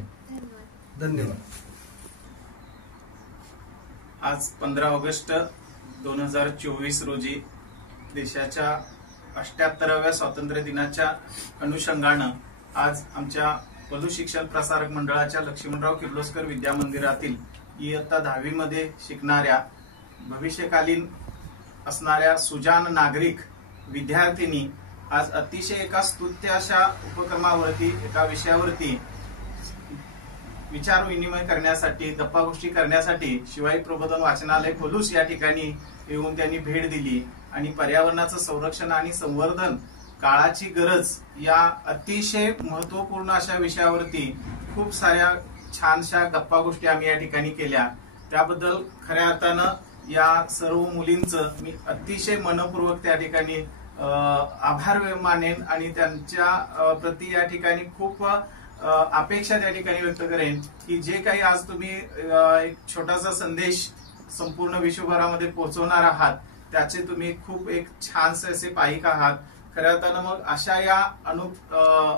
धन्यवाद. आज 15 ऑगस्ट 2024 रोजी देशाच्या 78व्या स्वातंत्र्य दिनाच्या अनुषंगानं आज आमच्या पलू शिक्षण प्रसारक मंडळाच्या लक्ष्मणराव किर्लोस्कर विद्या मंदिरातील इयत्ता 10वी मध्ये शिकणाऱ्या भविष्यकालीन असणाऱ्या सुजाण नागरिक विद्यार्थिनी आज अतिशय एका स्तुत्य अशा उपक्रमावरती एका विषयावरती विचार विनिमय करण्यासाठी गप्पा गोष्टी करण्यासाठी शिवाई प्रबोधन वाचनालय पलूस या ठिकाणी येऊन त्यांनी भेट दिली आणि पर्यावरणाचं संरक्षण आणि संवर्धन काळाची गरज या अतिशय महत्वपूर्ण अशा विषयावरती खूप साऱ्या छानशा गप्पा गोष्टी आम्ही या ठिकाणी केल्या. त्याबद्दल खऱ्या अर्थानं या सर्व मुलींचं मी अतिशय मनपूर्वक त्या ठिकाणी आभार मानेन आणि त्यांच्या प्रति या ठिकाणी खूप अपेक्षा त्या ठिकाणी व्यक्त करेन की जे काही आज तुम्ही एक छोटासा संदेश संपूर्ण विश्वभरामध्ये पोहोचवणार आहात त्याचे तुम्ही खूप एक छानसे असे पाईक आहात. खऱ्या अर्थानं मग अशा या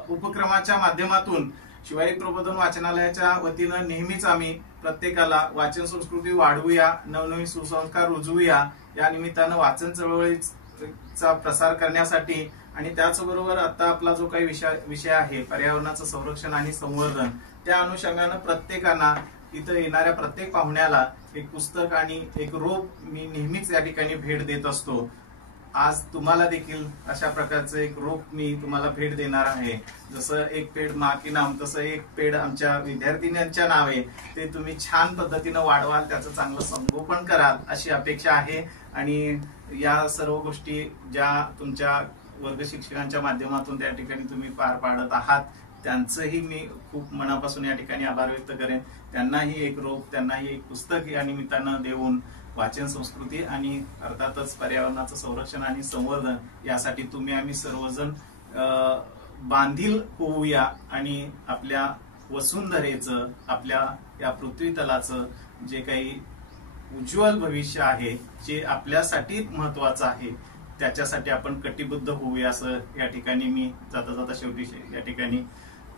उपक्रमाच्या माध्यमातून शिवाई प्रबोधन वाचनालयाच्या वतीनं नेहमीच आम्ही प्रत्येकाला वाचन संस्कृती वाढवूया, नवनवीन सुसंस्कार रुजवूया. या निमित्तानं वाचन चळवळीचा प्रसार करण्यासाठी आणि त्याचबरोबर आता आपला जो काही विषय आहे पर्यावरणाचं संरक्षण आणि संवर्धन त्या अनुषंगानं प्रत्येकांना इथं येणाऱ्या प्रत्येक पाहुण्याला एक पुस्तक आणि एक रोप मी नेहमीच या ठिकाणी भेट देत असतो. आज तुम्हाला देखील अशा प्रकारचं एक रोप मी तुम्हाला भेट देणार आहे. जसं एक पेड माँ की नाम तसं एक पेड आमच्या विद्यार्थिनींच्या नावे ते तुम्ही छान पद्धतीनं वाढवाल, त्याचं चांगलं संगोपन कराल अशी अपेक्षा आहे. आणि या सर्व गोष्टी ज्या तुमच्या वर्ग शिक्षकांच्या माध्यमातून त्या ठिकाणी तुम्ही पार पाडत आहात त्यांचंही मी खूप मनापासून या ठिकाणी आभार व्यक्त करेन. त्यांनाही एक रोप, त्यांनाही एक पुस्तक या निमित्तानं देऊन वाचन संस्कृती आणि अर्थातच पर्यावरणाचं संरक्षण आणि संवर्धन यासाठी तुम्ही आम्ही सर्वजण बांधील होऊया आणि आपल्या वसुंधरेचं, आपल्या या पृथ्वी तलाचं जे काही उज्ज्वल भविष्य आहे, जे आपल्यासाठी महत्वाचं आहे, त्याच्यासाठी आपण कटिबद्ध होऊया असं या ठिकाणी मी जाता जाता शेवटी या ठिकाणी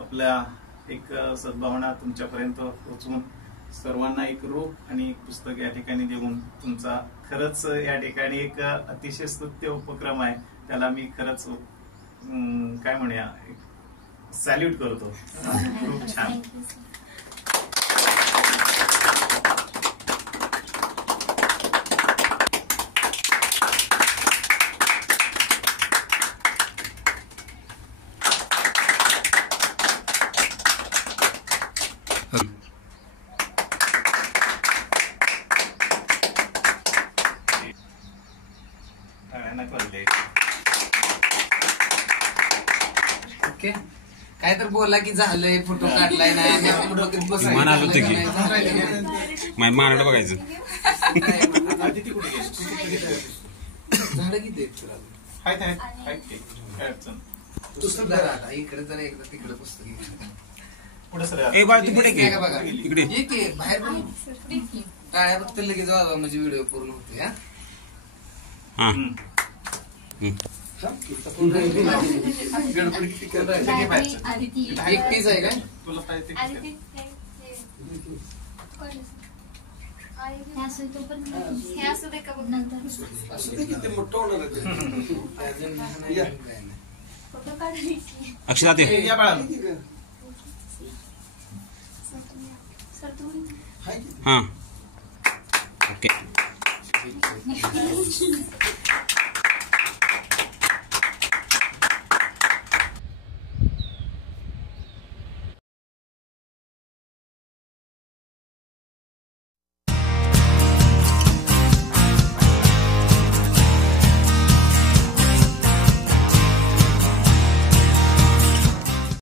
आपल्या एक सद्भावना तुमच्यापर्यंत पोहोचवून सर्वांना एक रूप आणि एक पुस्तक या ठिकाणी देऊन तुमचा खरंच या ठिकाणी एक अतिशय स्तुत्य उपक्रम आहे, त्याला मी खरंच काय म्हणूया सॅल्यूट करतो. खूप छान. ओके, काय तर बोला की झालंय, फोटो काढलाय नाही म्हणाल होतं की मानड बघायचं. झाडं किती पुस्तक आता इकडे जरा एकदा तिकडे पुस्तक पुढे सर ए बाळ तू पुढे घे बघा इकडे ये बाहेर पण टाळ्या फक्त लगेच वाजवा म्हणजे व्हिडिओ पूर्ण होते. हा गडबड किती करताय? एकटीच आहे काय? तुला पाहिजे अक्षता ते या बाळा. हा ओके